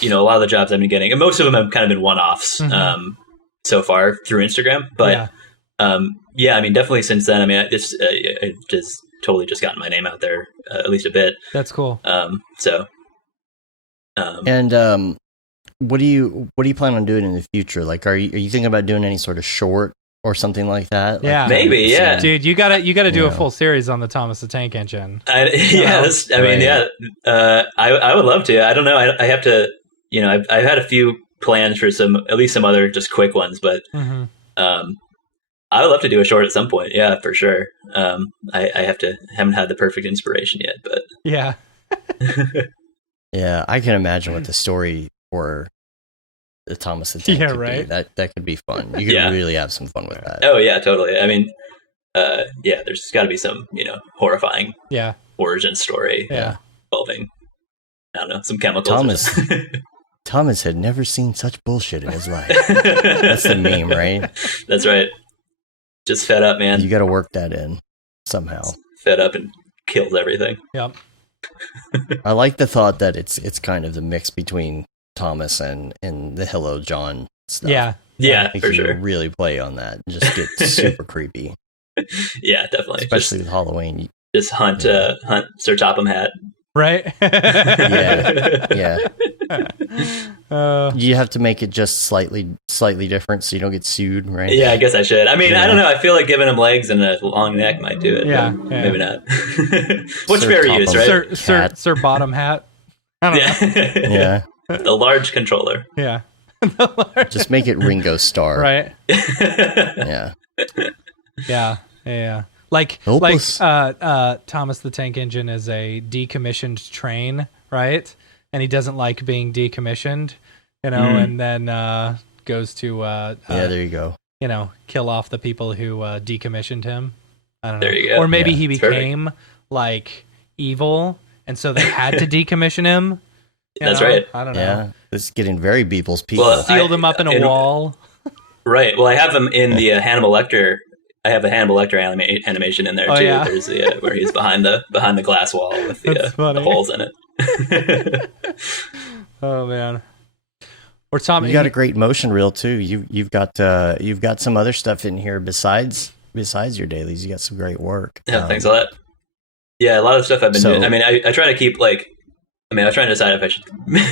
a lot of the jobs I've been getting, and most of them have kind of been one-offs so far through Instagram. But I mean, definitely since then, I mean, I just totally just gotten my name out there at least a bit. That's cool. What do you plan on doing in the future? Like, are you thinking about doing any sort of short or something like that? Yeah, like, maybe. Yeah, dude, you gotta do a full series on the Thomas the Tank Engine. I would love to. I don't know. I have to. I've had a few plans for at least some other just quick ones, but I would love to do a short at some point. Yeah, for sure. I haven't had the perfect inspiration yet, but yeah. Yeah, I can imagine what the story for the Thomas the Tank could be. That could be fun. You could really have some fun with that. Oh yeah, totally. I mean, there's got to be some, horrifying origin story involving, I don't know, some chemicals. Thomas had never seen such bullshit in his life. That's the meme, right? That's right. Just fed up, man. You got to work that in somehow. Fed up and kills everything. Yep. I like the thought that it's kind of the mix between Thomas and the Hello John stuff. Yeah, for sure. Really play on that and just get super creepy. Yeah, definitely. Especially with Halloween. Just hunt Sir Topham Hatt. Right? Yeah. You have to make it just slightly different so you don't get sued, right? Yeah, I guess I should. I mean, I don't know. I feel like giving him legs and a long neck might do it. Yeah. Maybe not. Which fair use, right? Sir Bottom Hat. I don't know. Yeah. The large controller. Yeah. Just make it Ringo Starr. Right. Yeah. Yeah. Like Thomas the Tank Engine is a decommissioned train, right? And he doesn't like being decommissioned, and then goes to there you go. Kill off the people who decommissioned him. I don't know. There you go. Or maybe he became like evil, and so they had to decommission him. That's right. I don't know. Yeah, this is getting very Beeple's people. Well, sealed him up in a wall. Right. Well, I have him in the Hannibal Lecter. I have a Hannibal Lecter animation in there too. Yeah. There's the where he's behind the glass wall with the holes in it. Oh man. Or Tom, you got a great motion reel too. You've got some other stuff in here besides your dailies. You got some great work. Yeah, thanks a lot. Yeah, a lot of stuff I've been doing. I mean, I try to keep I'm trying to decide if I should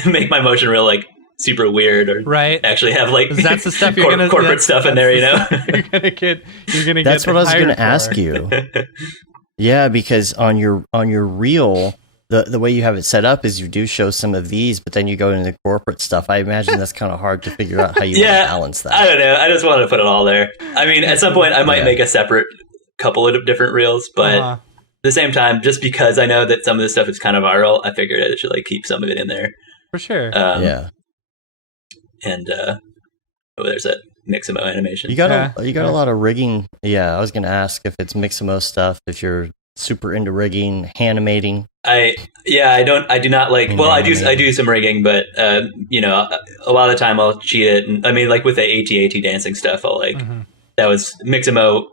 make my motion reel super weird or actually have that's the stuff you're gonna corporate stuff in there, You're gonna get. That's what I was gonna ask you. Yeah, because on your reel, the way you have it set up is you do show some of these, but then you go into the corporate stuff. I imagine that's kind of hard to figure out how you want to balance that. I don't know. I just wanted to put it all there. I mean, at some point I might make a separate couple of different reels, but at the same time, just because I know that some of this stuff is kind of viral, I figured I should keep some of it in there. For sure. And there's that Mixamo animation. You got a lot of rigging. Yeah, I was gonna ask if it's Mixamo stuff. If you're super into rigging, animating. I do not like. Well, I do some rigging, but a lot of the time I'll cheat it. And I mean, with the AT dancing stuff, I'll that was Mixamo.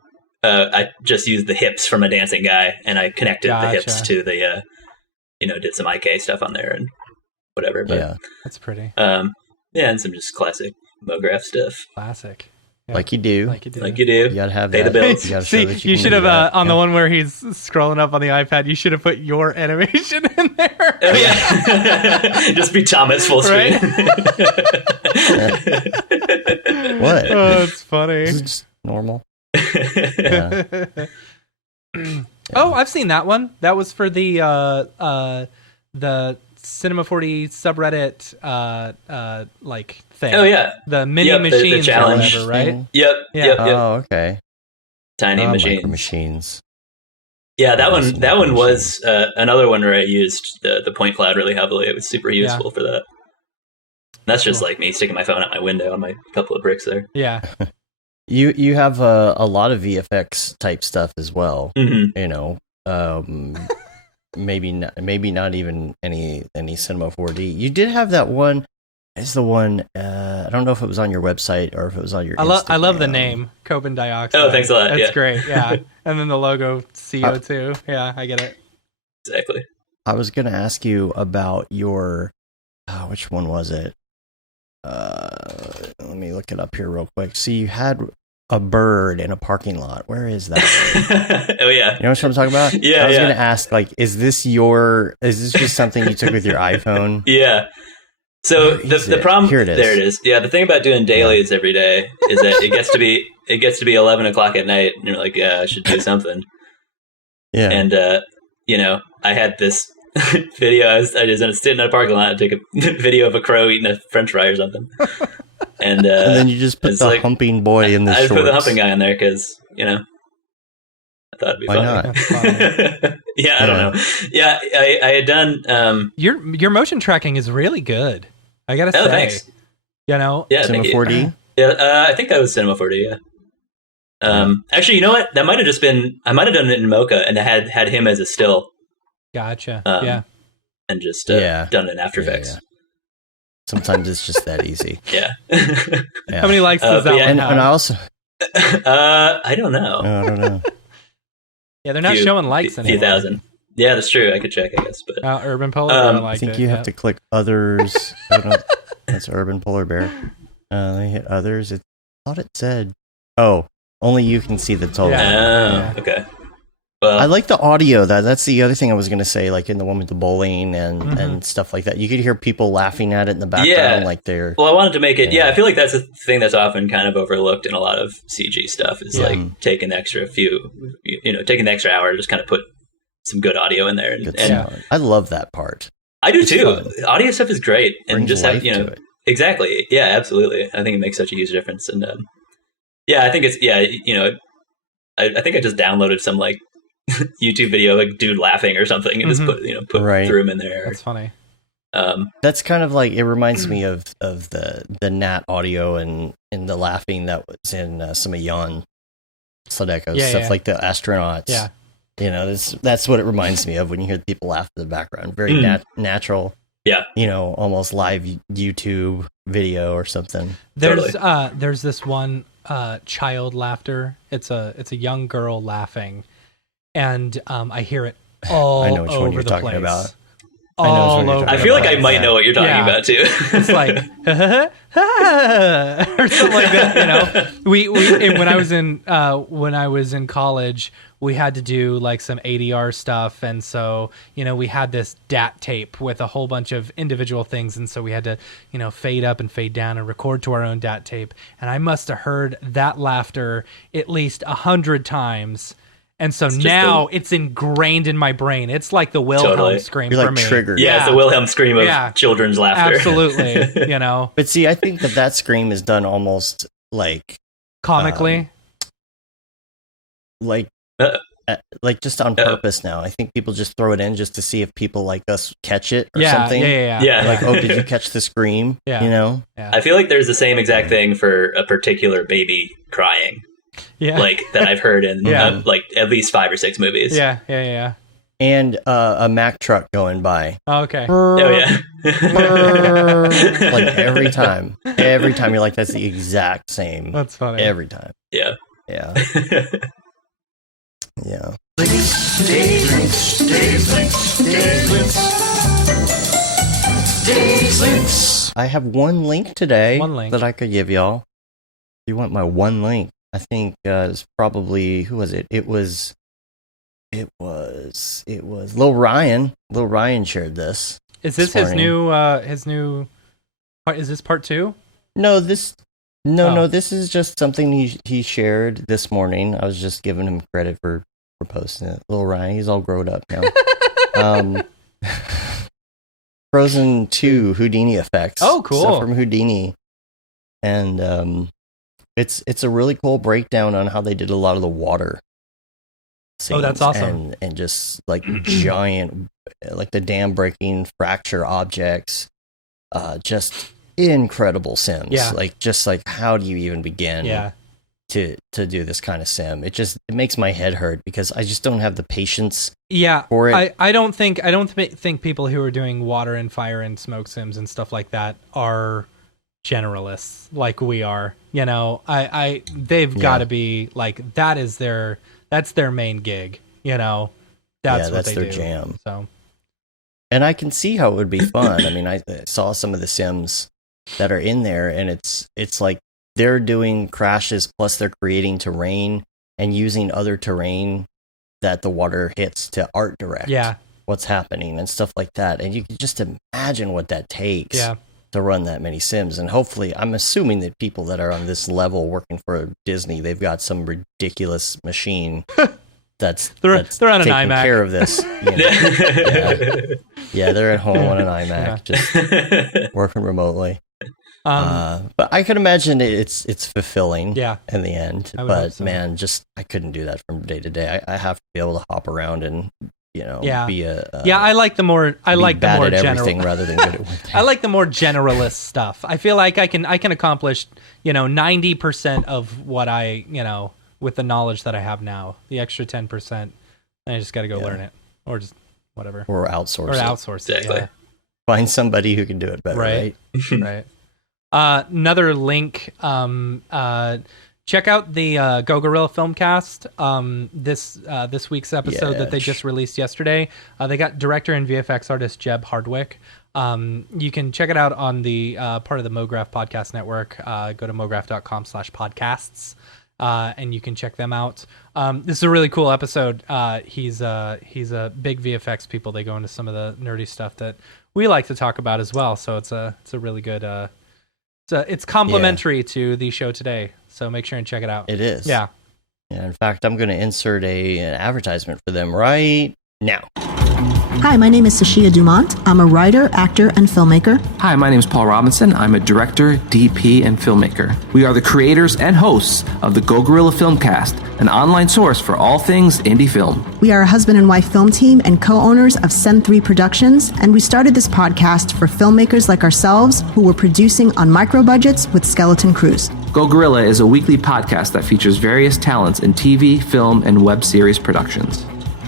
I just used the hips from a dancing guy, and I connected the hips to the did some IK stuff on there and whatever. But yeah, that's pretty. Yeah, and some just classic Mograph stuff. Classic. Yeah. Like you do. You gotta have pay that. the bills. You should have on the one where he's scrolling up on the iPad. You should have put your animation in there. Oh yeah, just be Thomas full screen. What? Oh, it's funny. It's just normal. Oh, I've seen that one. That was for the Cinema 4D subreddit thing. Oh yeah, the mini machines the challenge, or whatever, right? Yep. Oh, okay. Tiny machines. Machines. Yeah, that one was another one where I used the point cloud really heavily. It was super useful for that. That's just like me sticking my phone out my window on my couple of bricks there. Yeah. You have a lot of VFX type stuff as well. Mm-hmm. Maybe not even any Cinema 4D. You did have that one. It's the one. I don't know if it was on your website or if it was on your. I love the name Coben dioxide. Oh, thanks a lot. That's great. Yeah, and then the logo CO2. Yeah, I get it. Exactly. I was gonna ask you about your. Which one was it? Let me look it up here real quick. So you had a bird in a parking lot. Where is that? Oh yeah. You know what I'm talking about? Yeah. I was gonna ask, is this just something you took with your iPhone? Yeah. So the problem here it is. There it is. Yeah. The thing about doing dailies every day is that it gets to be 11:00 at night, and you're like, yeah, I should do something. Yeah. And I had this video. I was gonna sit in a parking lot and take a video of a crow eating a French fry or something. And then you just put the humping boy in the shorts. I just put the humping guy in there because, I thought it'd be funny. Not? Funny. I don't know. Yeah, I had done... Your motion tracking is really good. I gotta say. Thanks. Cinema 4D? Yeah, I think that was Cinema 4D, yeah. Actually, you know what? That might have just been... I might have done it in Mocha and had him as a still. Gotcha, yeah. And just done it in After Effects. Yeah. Sometimes it's just that easy. Yeah. How many likes does that one and have? I also... I don't know. No, I don't know. Yeah, they're not showing likes anymore. A few thousand. Yeah, that's true. I could check, I guess. But Urban Polar Bear I think you have to click others. I don't know. That's Urban Polar Bear. They hit others. I thought it said... Oh, only you can see the total. Yeah. Okay. Well, I like the audio. That's the other thing I was going to say, like in the one with the bowling and stuff like that. You could hear people laughing at it in the background like they're... Well, I wanted to make it... Yeah, I feel like that's a thing that's often kind of overlooked in a lot of CG stuff is like taking the extra taking the extra hour to just kind of put some good audio in there. And I love that part. I do too. Fun. Audio stuff is great. And brings just have, exactly. Yeah, absolutely. I think it makes such a huge difference. And I think it's, I think I just downloaded some like YouTube video, like dude laughing or something, and just threw him in there. That's funny. That's kind of like, it reminds me of the Nat audio and the laughing that was in some of Jan Sladeko's stuff, like the astronauts. Yeah. That's what it reminds me of when you hear people laugh in the background. Very natural. Yeah. Almost live YouTube video or something. There's this one child laughter. It's a young girl laughing, and I hear it all over the place. I know which one you're talking about. I feel like I might know what you're talking about too. It's like or something like that. We when I was in college, we had to do like some ADR stuff, and so we had this DAT tape with a whole bunch of individual things, and so we had to fade up and fade down and record to our own DAT tape. And I must have heard that laughter at least 100 times. And so now it's ingrained in my brain. It's like the Wilhelm scream You're for me. Triggered. Yeah, it's the Wilhelm scream of children's laughter. Absolutely, But see, I think that scream is done almost like... comically? Like just on purpose now. I think people just throw it in just to see if people like us catch it or something. Yeah. Like, oh, did you catch the scream? Yeah. I feel like there's the same exact thing for a particular baby crying. Yeah. Like that I've heard in like at least 5 or 6 movies. Yeah. And a Mack truck going by. Oh, okay. Oh yeah. Like every time you're like, that's the exact same. That's funny. Every time. Yeah. Yeah. Yeah. I have one link today that I could give y'all. You want my one link? I think it's probably, who was it? It was Lil Ryan. Lil Ryan shared this. Is this his new part? Is this part 2? No, this is just something he shared this morning. I was just giving him credit for posting it. Lil Ryan, he's all grown up now. Frozen 2 Houdini effects. Oh, cool. Stuff from Houdini. And it's a really cool breakdown on how they did a lot of the water scenes. Oh, that's awesome. And just like giant, like the dam breaking fracture objects. Just incredible sims. Yeah. Like, just like, how do you even begin to do this kind of sim? It makes my head hurt because I just don't have the patience for it. I don't think people who are doing water and fire and smoke sims and stuff like that are generalists like we are. They've got to be like, that's their main gig. That's what they their do. Jam. So, and I can see how it would be fun. I mean, I saw some of the sims that are in there, and it's like they're doing crashes plus they're creating terrain and using other terrain that the water hits to art direct what's happening and stuff like that. And you can just imagine what that takes to run that many sims. And hopefully, I'm assuming that people that are on this level working for Disney, they've got some ridiculous machine that's they're on an taking iMac. care of this. Yeah, they're at home on an iMac, just working remotely. But I could imagine it's fulfilling in the end. But so. Man, I couldn't do that from day to day. I have to be able to hop around and be I like the more everything rather than good at one thing. I like the more generalist stuff. I feel like I can accomplish 90% of what I with the knowledge that I have now. The extra 10%, I just got to go learn it, or just whatever, or outsource it. Exactly. Yeah. Find somebody who can do it better, right? Right. Another link. Check out the Go Gorilla Filmcast. This week's episode that they just released yesterday. They got director and VFX artist Jeb Hardwick. You can check it out on the part of the Mograph Podcast Network. Go to mograph.com/podcasts. And you can check them out. This is a really cool episode. He's a big VFX people. They go into some of the nerdy stuff that we like to talk about as well. So it's a really good. It's complementary to the show today. So make sure and check it out. It is. Yeah. In fact, I'm going to insert an advertisement for them right now. Hi, my name is Sashia Dumont. I'm a writer, actor, and filmmaker. Hi, my name is Paul Robinson. I'm a director, DP, and filmmaker. We are the creators and hosts of the Go Gorilla Filmcast, an online source for all things indie film. We are a husband and wife film team and co-owners of Sen3 Productions, and we started this podcast for filmmakers like ourselves who were producing on micro budgets with skeleton crews. Go Gorilla is a weekly podcast that features various talents in TV, film, and web series productions.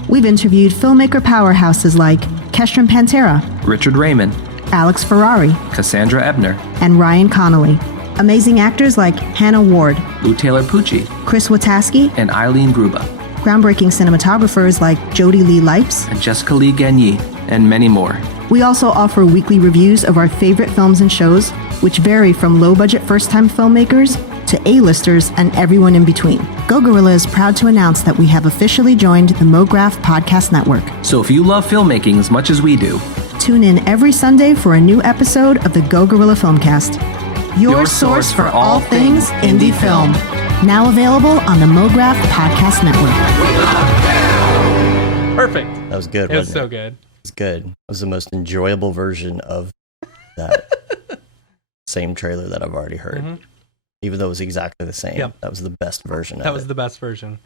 We've interviewed filmmaker powerhouses like Kestrin Pantera, Richard Raymond, Alex Ferrari, Cassandra Ebner, and Ryan Connolly. Amazing actors like Hannah Ward, Lou Taylor Pucci, Chris Wataski, and Eileen Gruba. Groundbreaking cinematographers like Jody Lee Lipes, and Jessica Lee Gagné, and many more. We also offer weekly reviews of our favorite films and shows, which vary from low-budget first-time filmmakers to A-listers and everyone in between. Go Gorilla is proud to announce that we have officially joined the Mograph Podcast Network. So if you love filmmaking as much as we do, tune in every Sunday for a new episode of the Go Gorilla Filmcast, your source for all things indie film. Now available on the Mograph Podcast Network. Perfect. That was good. It was so good. It was good. It was the most enjoyable version of that same trailer that I've already heard. Mm-hmm. Even though it was exactly the same. Yep. That was the best version of it. That was the best version.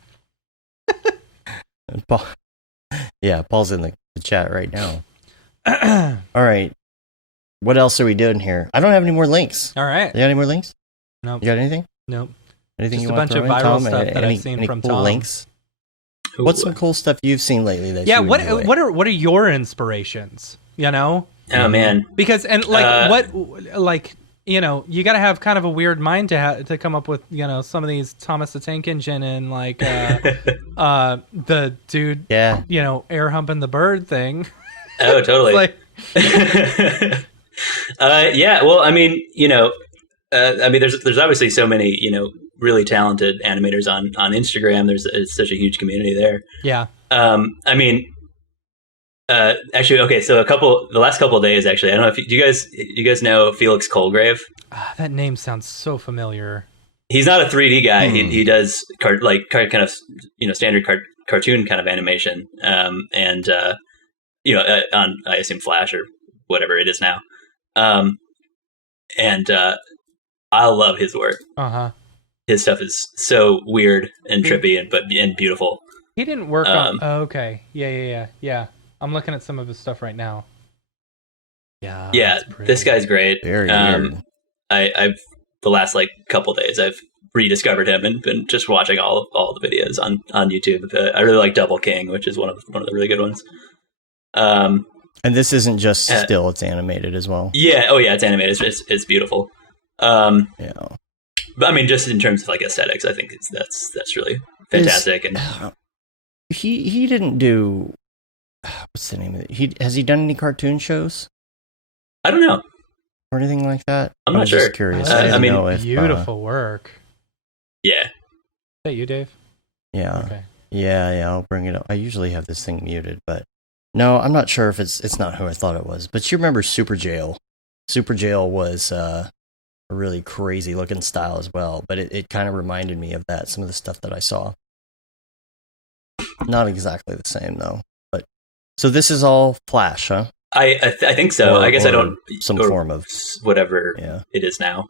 And Paul's in the chat right now. All right. What else are we doing here? I don't have any more links. All right. You got any more links? No. You got anything? Nope. Anything just you a want bunch to of viral Tom? stuff that I've seen from cool Tom. Links? What's some cool stuff you've seen lately? What are your inspirations? Oh man. Because you got to have kind of a weird mind to come up with some of these Thomas the Tank Engine and the dude air humping the bird thing. Oh, totally. Well, I mean, there's obviously so many really talented animators on Instagram. It's such a huge community there. Yeah. Actually, okay. So the last couple of days, actually, I don't know if do you guys know Felix Colgrave? That name sounds so familiar. He's not a 3D guy. He does kind of standard cartoon kind of animation. On I assume Flash or whatever it is now. I love his work. His stuff is so weird and trippy and beautiful. He didn't work on. Oh, okay. Yeah. I'm looking at some of his stuff right now. Yeah. This guy's great. Very weird. I've the last couple days I've rediscovered him and been just watching all the videos on YouTube. I really like Double King, which is one of the really good ones. And this isn't just still; it's animated as well. Yeah. Oh yeah, it's animated. It's beautiful. Yeah. But I mean, just in terms of aesthetics, I think that's really fantastic. And he didn't do. What's the name of it? Has he done any cartoon shows? I don't know. Or anything like that? I'm not sure. Just curious. Beautiful work. Yeah. Is that you, Dave? Yeah. Okay. Yeah, I'll bring it up. I usually have this thing muted, but no, I'm not sure if it's not who I thought it was. But you remember Super Jail? Super Jail was a really crazy looking style as well, but it kind of reminded me of that, some of the stuff that I saw. Not exactly the same though. But so this is all Flash, huh? I think so. I guess I don't some form of whatever it is now.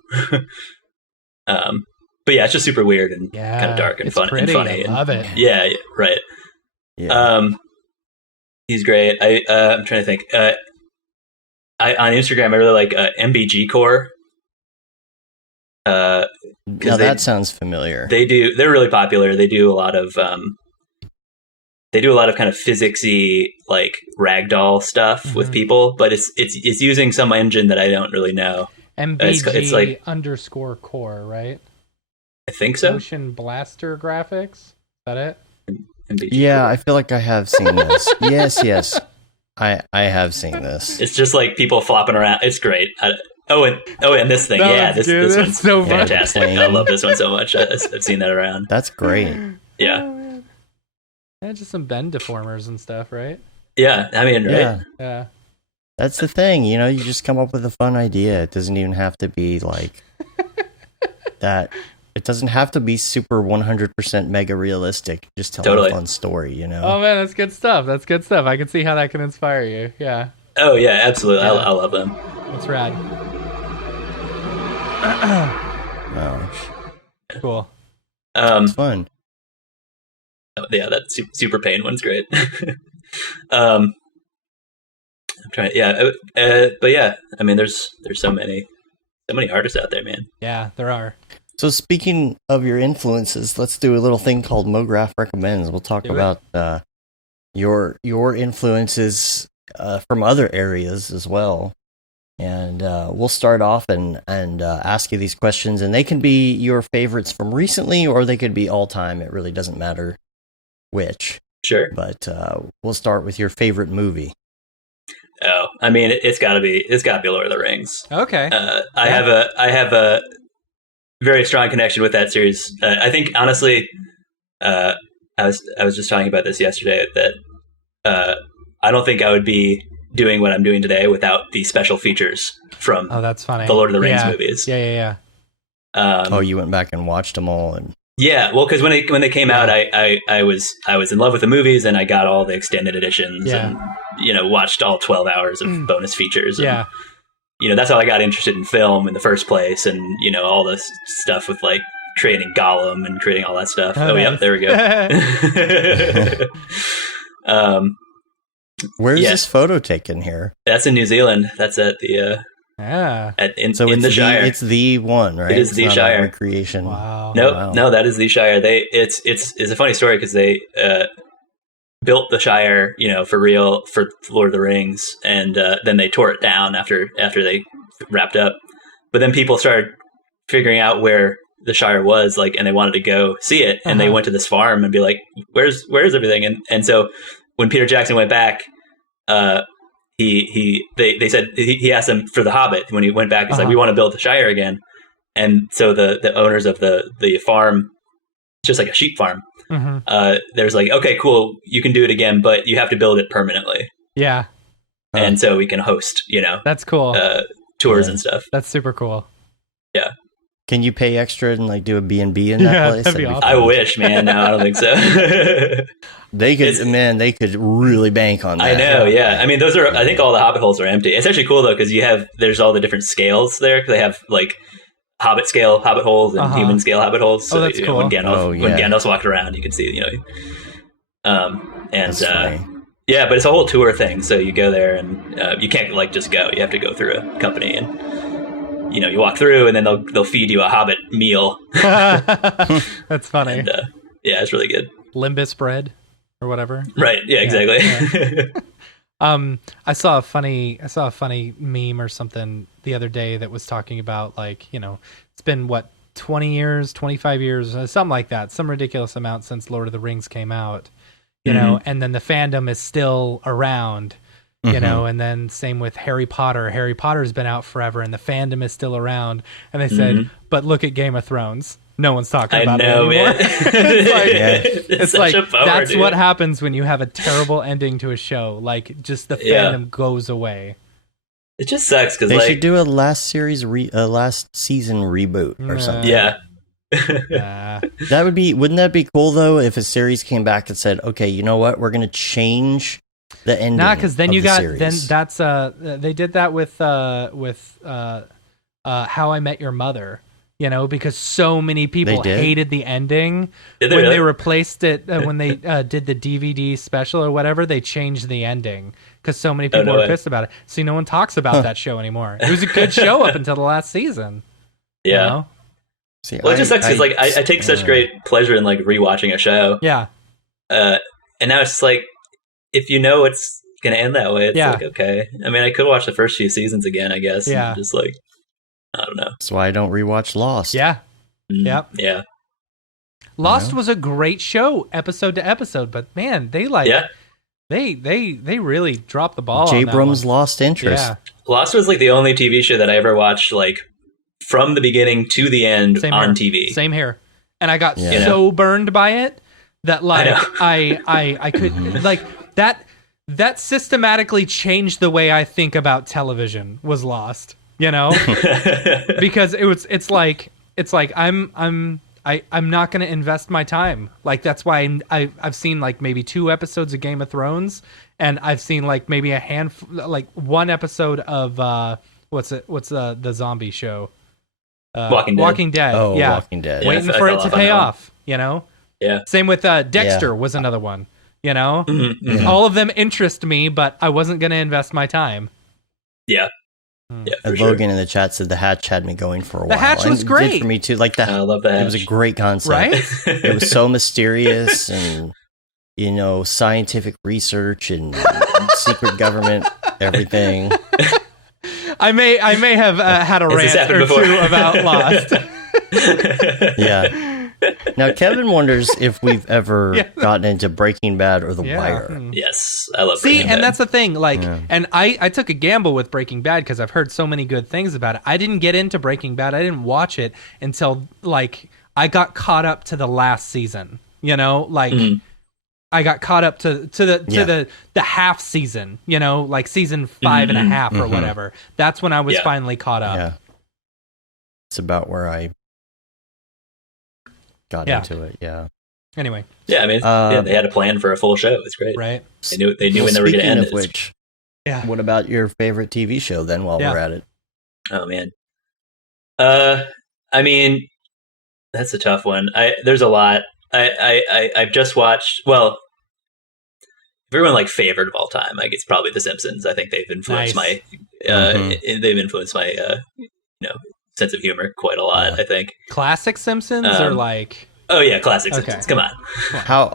But yeah, it's just super weird and kind of dark and fun and funny. I love it. Yeah, right. Yeah. He's great. I'm trying to think. On Instagram, I really like MBG Core. Now that sounds familiar. They're really popular. They do a lot of kind of physicsy, like ragdoll stuff with people, but it's using some engine that I don't really know. MBG it's like _core, right? I think so. Motion Blaster Graphics. Is that it? MBG yeah, Core. I feel like I have seen this. yes. I have seen this. It's just like people flopping around. It's great. And this thing. This one's so fantastic. I love this one so much. I've seen that around. That's great. Yeah. Yeah, just some bend deformers and stuff, right? Yeah, I mean, right? Yeah. That's the thing, you just come up with a fun idea. It doesn't even have to be like that. It doesn't have to be super 100% mega realistic. Just tell a fun story, Oh man, that's good stuff. I can see how that can inspire you. Yeah. Oh yeah, absolutely. Yeah. I love them. That's rad. Cool. It's fun. Yeah, that super pain one's great. I'm trying. Yeah, but yeah, I mean, there's so many artists out there, man. Yeah, there are. So speaking of your influences, let's do a little thing called Mograph Recommends. We'll talk about your influences from other areas as well. And we'll start off and ask you these questions, and they can be your favorites from recently, or they could be all time. It really doesn't matter which. Sure. But we'll start with your favorite movie. Oh, I mean, it's got to be Lord of the Rings. Okay. I have a very strong connection with that series. I think honestly, I was just talking about this yesterday that I don't think I would be doing what I'm doing today without the special features from that's funny. the Lord of the Rings movies. Yeah. You went back and watched them all, and yeah, well, because when they came out, I was in love with the movies, and I got all the extended editions, and watched all 12 hours of bonus features. And, that's how I got interested in film in the first place, and all this stuff with like creating Gollum and creating all that stuff. Yep, there we go. Where's this photo taken here? That's in New Zealand. That's at the in the Shire. It's the one, right? It is the Shire recreation. Wow. No, that is the Shire. It's a funny story because they built the Shire, for real for Lord of the Rings, and then they tore it down after they wrapped up. But then people started figuring out where the Shire was, like, and they wanted to go see it, and they went to this farm and be like, "Where's everything?" And so when Peter Jackson went back, they said he asked them for the Hobbit. When he went back, he's like, "We want to build the Shire again." And so the owners of the farm, just like a sheep farm, there's like, "Okay, cool, you can do it again, but you have to build it permanently." Yeah. And so we can host, that's cool, tours and stuff. That's super cool. Yeah. Can you pay extra and like do a B&B in that place? That'd be awesome. I wish, man. No, I don't think so. They could really bank on that. I know, yeah. I mean, I think all the Hobbit holes are empty. It's actually cool though, because there's all the different scales there. They have like Hobbit scale Hobbit holes and human scale Hobbit holes. So that's cool. When Gandalf's walking around, you can see, yeah, but it's a whole tour thing. So you go there and you can't like just go. You have to go through a company and you walk through, and then they'll feed you a Hobbit meal. That's funny. And, yeah, it's really good. Limbus bread or whatever. Right. Yeah. Exactly. Yeah. I saw a funny meme or something the other day that was talking about like it's been 20 years, 25 years, something like that, some ridiculous amount since Lord of the Rings came out. And then the fandom is still around. And then same with Harry Potter. Harry Potter's been out forever, and the fandom is still around. And they said, but look at Game of Thrones. No one's talking about it anymore. It's like that's what happens when you have a terrible ending to a show. Like, just the fandom goes away. It just sucks because they should do a last season reboot or something. Yeah. Wouldn't that be cool though if a series came back and said, okay, you know what, we're going to change The ending. Nah, because then of you the got series. then that's they did that with How I Met Your Mother. You know, because so many people hated the ending when they replaced it when they did the DVD special or whatever. They changed the ending because so many people were pissed about it. See, no one talks about that show anymore. It was a good show up until the last season. Yeah. You know? See, it just sucks because I take such great pleasure in like rewatching a show. Yeah. And now it's just like, if you know it's gonna end that way, it's like, okay. I mean, I could watch the first few seasons again, I guess. Yeah. And just like, I don't know. That's why I don't rewatch Lost. Yeah. Yep. Yeah. Lost was a great show, episode to episode, but man, they they really dropped the ball. J-Brum's lost interest. Yeah. Lost was like the only TV show that I ever watched like from the beginning to the end on TV. Same here. And I got so burned by it that like I could like that systematically changed the way I think about television was Lost. You know, because it's like I'm not going to invest my time. Like that's why I've seen like maybe 2 episodes of Game of Thrones, and I've seen like maybe a handful, like 1 episode of what's the zombie show, Walking Dead. Oh, yeah. Walking Dead. Waiting for it to pay off. You know. Yeah. Same with Dexter was another one. You know, all of them interest me, but I wasn't going to invest my time. Yeah. Yeah, and Logan in the chat said The Hatch had me going for a while. The Hatch was great. It did for me too. Like I love The Hatch. It was a great concept. Right? It was so mysterious and, you know, scientific research and secret government, everything. I may have had a rant or two about Lost. Yeah. Now, Kevin wonders if we've ever gotten into Breaking Bad or The Wire. Yes, I love Breaking Bad. And that's the thing. Like, and I took a gamble with Breaking Bad because I've heard so many good things about it. I didn't get into Breaking Bad. I didn't watch it until like I got caught up to the last season. You know, like I got caught up to the half season. You know, like season 5.5 or whatever. That's when I was finally caught up. Yeah, it's about where I got into it. Yeah. Anyway. Yeah, I mean, they had a plan for a full show. It's great. Right. They knew when they were going to end it. Which, what about your favorite TV show then? While we're at it. Oh man. I mean, that's a tough one. There's a lot. I've just watched. Well, everyone like favorite of all time. I guess probably The Simpsons. I think they've influenced my. They've influenced my. Sense of humor quite a lot. I think classic Simpsons or like. Oh yeah, classic Simpsons. Come on.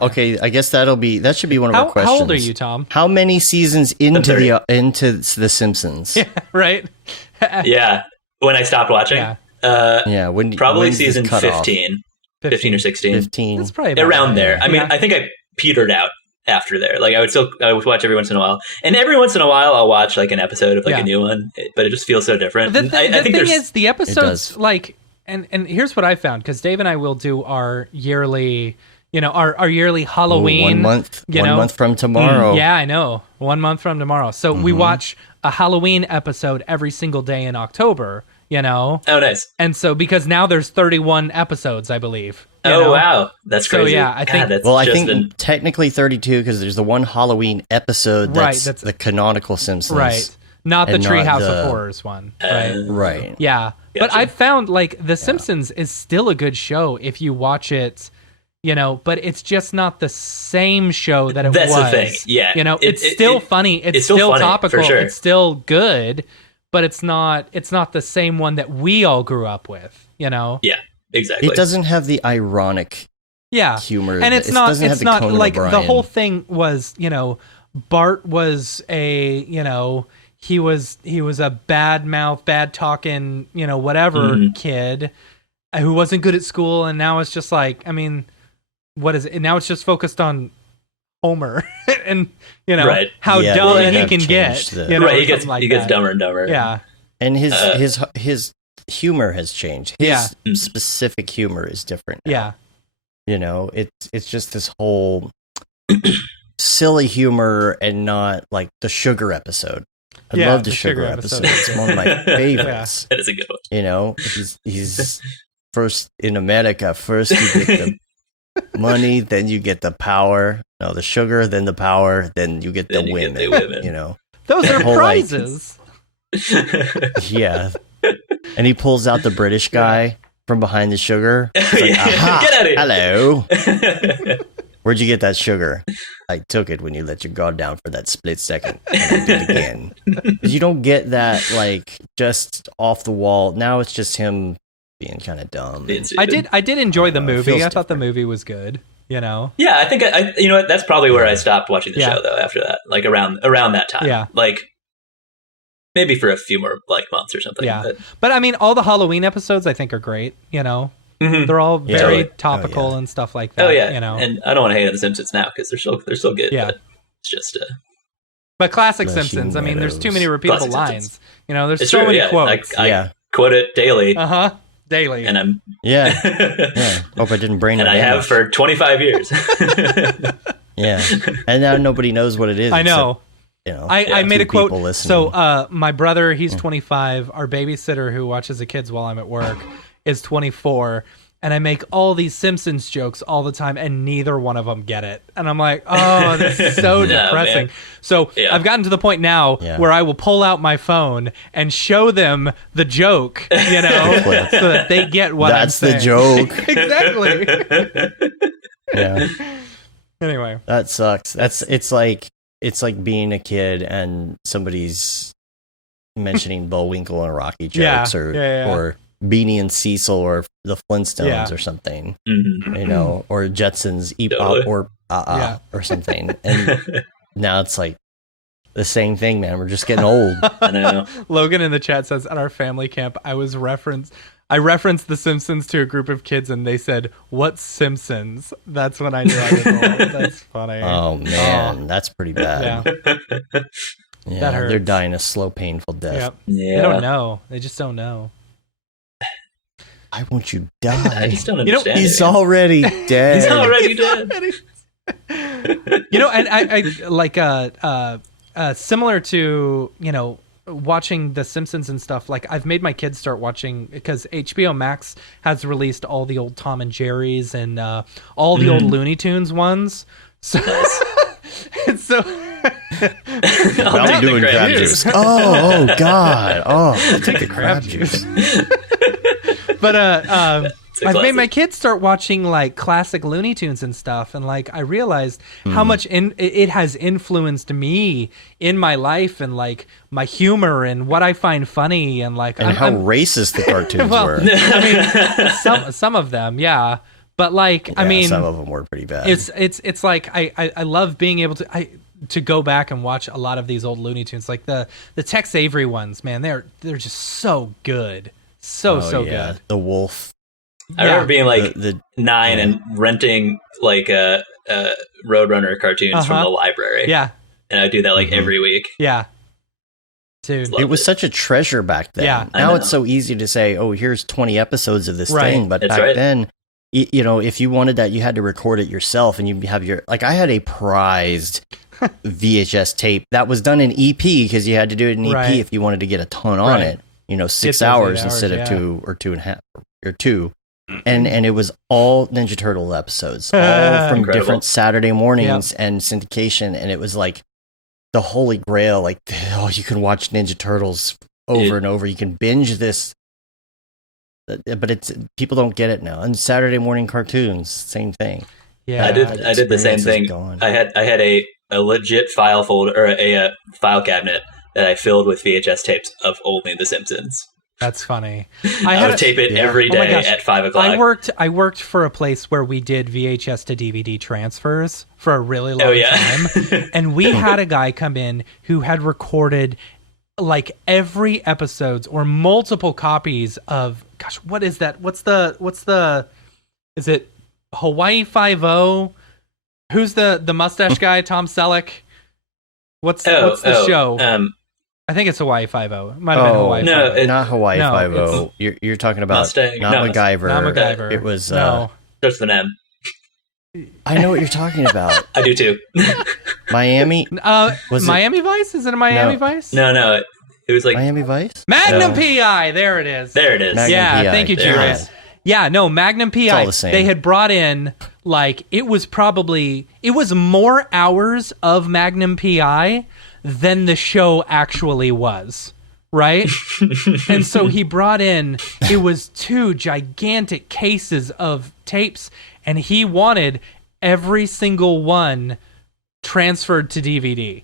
Okay, I guess that should be one of our questions. How old are you, Tom? How many seasons into the Simpsons? Yeah, right. Yeah, when I stopped watching. Yeah. Probably season 15 or 16. 15. That's probably around there. I mean, I think I petered out after there. Like I would watch every once in a while, and every once in a while I'll watch like an episode of like a new one, but it just feels so different. The thing is, the episodes like, and here's what I found, because Dave and I will do our yearly, our yearly Halloween. 1 month. 1 month from tomorrow. Yeah, I know. 1 month from tomorrow. So we watch a Halloween episode every single day in October. Oh, nice. And so because now there's 31 episodes, I believe. Wow, that's crazy. So yeah, I think. I think technically 32 because there's the one Halloween episode that's the canonical Simpsons, right? Not the Treehouse of Horrors one, right? Right. Yeah, gotcha. But I've found like The Simpsons is still a good show if you watch it. But it's just not the same show that it was. That's the thing. Yeah, it's still funny. It's still funny, topical. For sure. It's still good, but it's not the same one that we all grew up with. Yeah. Exactly. It doesn't have the ironic humor. And it's not like O'Brien. The whole thing was, Bart was a, he was a bad mouth, bad talking, whatever kid who wasn't good at school. And now it's just like, I mean, what is it? Now it's just focused on Homer and, how dumb he can get. Right. He gets dumber and dumber. Yeah. And his humor has changed. His specific humor is different now. Yeah. It's just this whole silly humor and not like the sugar episode. I love the sugar episode. It's one of my favorites. That is a good one. He's first in America. First you get money, then you get the power. No, the sugar, then the power, then you get the women. You know, those are prizes. Yeah, and he pulls out the British guy from behind the sugar. Like, get out of here! Hello. Where'd you get that sugar? I took it when you let your guard down for that split second. And I did it again. You don't get that, like, just off the wall. Now it's just him being kind of dumb. I did enjoy the movie. I thought the movie was good. You know? Yeah, I think you know what? That's probably where I stopped watching the show though. After that, like around that time. Yeah. Like maybe for a few more like months or something. Yeah. But I mean, all the Halloween episodes I think are great. You know. Mm-hmm. They're all very topical and stuff like that. Oh yeah, you know, and I don't want to hate on the Simpsons now because they're still good. Yeah, but it's just. But classic Simpsons. I mean, there's too many repeatable lines. Simpsons. You know, there's so many quotes. I quote it daily. Daily, and I'm Hope I didn't brain it. And I have for 25 years. Yeah, and now nobody knows what it is. I know. You know, I made a quote. Listening. So my brother, he's 25. Our babysitter who watches the kids while I'm at work is 24. And I make all these Simpsons jokes all the time, and neither one of them get it. And I'm like, oh, this is so depressing. Man. So I've gotten to the point now where I will pull out my phone and show them the joke, you know, so that they get what I'm saying. That's the joke. Exactly. Yeah. Anyway. That sucks. It's like being a kid and somebody's mentioning Bullwinkle and Rocky jokes or Beanie and Cecil or the Flintstones or something, you know, or Jetsons or or something. And now it's like the same thing, man. We're just getting old. I know. Logan in the chat says, at our family camp, I referenced The Simpsons to a group of kids, and they said, "What's Simpsons?" That's when I knew I was old. That's funny. Oh man, that's pretty bad. Yeah, that hurts. They're dying a slow, painful death. Yep. Yeah, they don't know. They just don't know. Why won't you die? I just don't understand. You know, he's already dead. He's already dead. You know, and I like similar to, you know, watching The Simpsons and stuff. Like, I've made my kids start watching because HBO Max has released all the old Tom and Jerry's and all the old Looney Tunes ones. So, so I'll be doing crab juice. Oh God! Oh, I'll take the crab juice. But I've made my kids start watching like classic Looney Tunes and stuff, and like I realized how much it has influenced me in my life and like my humor and what I find funny and like how racist the cartoons were. I mean, some of them, yeah. But like, I mean, some of them were pretty bad. It's like I love being able to go back and watch a lot of these old Looney Tunes, like the Tex Avery ones. Man, they're just so good. So good. The wolf. I remember being like the 9 and renting like Roadrunner cartoons from the library. Yeah. And I do that like every week. Yeah. Dude. It was such a treasure back then. Yeah. Now it's so easy to say, oh, here's 20 episodes of this thing. But back then, you know, if you wanted that, you had to record it yourself and you have I had a prized VHS tape that was done in EP because you had to do it in EP if you wanted to get a ton on it. You know, 6 hours instead of 2 or 2.5 or 2. And it was all Ninja Turtle episodes, all from different Saturday mornings and syndication. And it was like the holy grail. Like, oh, you can watch Ninja Turtles over and over. You can binge this. But people don't get it now. And Saturday morning cartoons, same thing. Yeah, I did the same thing. I had a legit file folder or a file cabinet that I filled with VHS tapes of only The Simpsons. That's funny. I would tape it every day at 5 o'clock. I worked for a place where we did VHS to DVD transfers for a really long time. And we had a guy come in who had recorded like every episodes or multiple copies of, gosh, what is that? What's the is it Hawaii Five-0? Who's the mustache guy? Tom Selleck? What's the show? I think it's Hawaii Five-0. It might have been Hawaii Five-0. Not Hawaii Five-0. You're talking about Mustang. not MacGyver. Not MacGyver. It was There's an M. I know what you're talking about. I do too. Miami. Miami Vice? Is it a Miami Vice? No. It was like Miami Vice. Magnum PI. There it is. There it is. Magnum PI. Thank you, Julius. Yeah, no, Magnum PI. It's all the same. They had brought in it was more hours of Magnum PI than the show actually was, right? And so he brought in, it was 2 gigantic cases of tapes, and he wanted every single one transferred to DVD,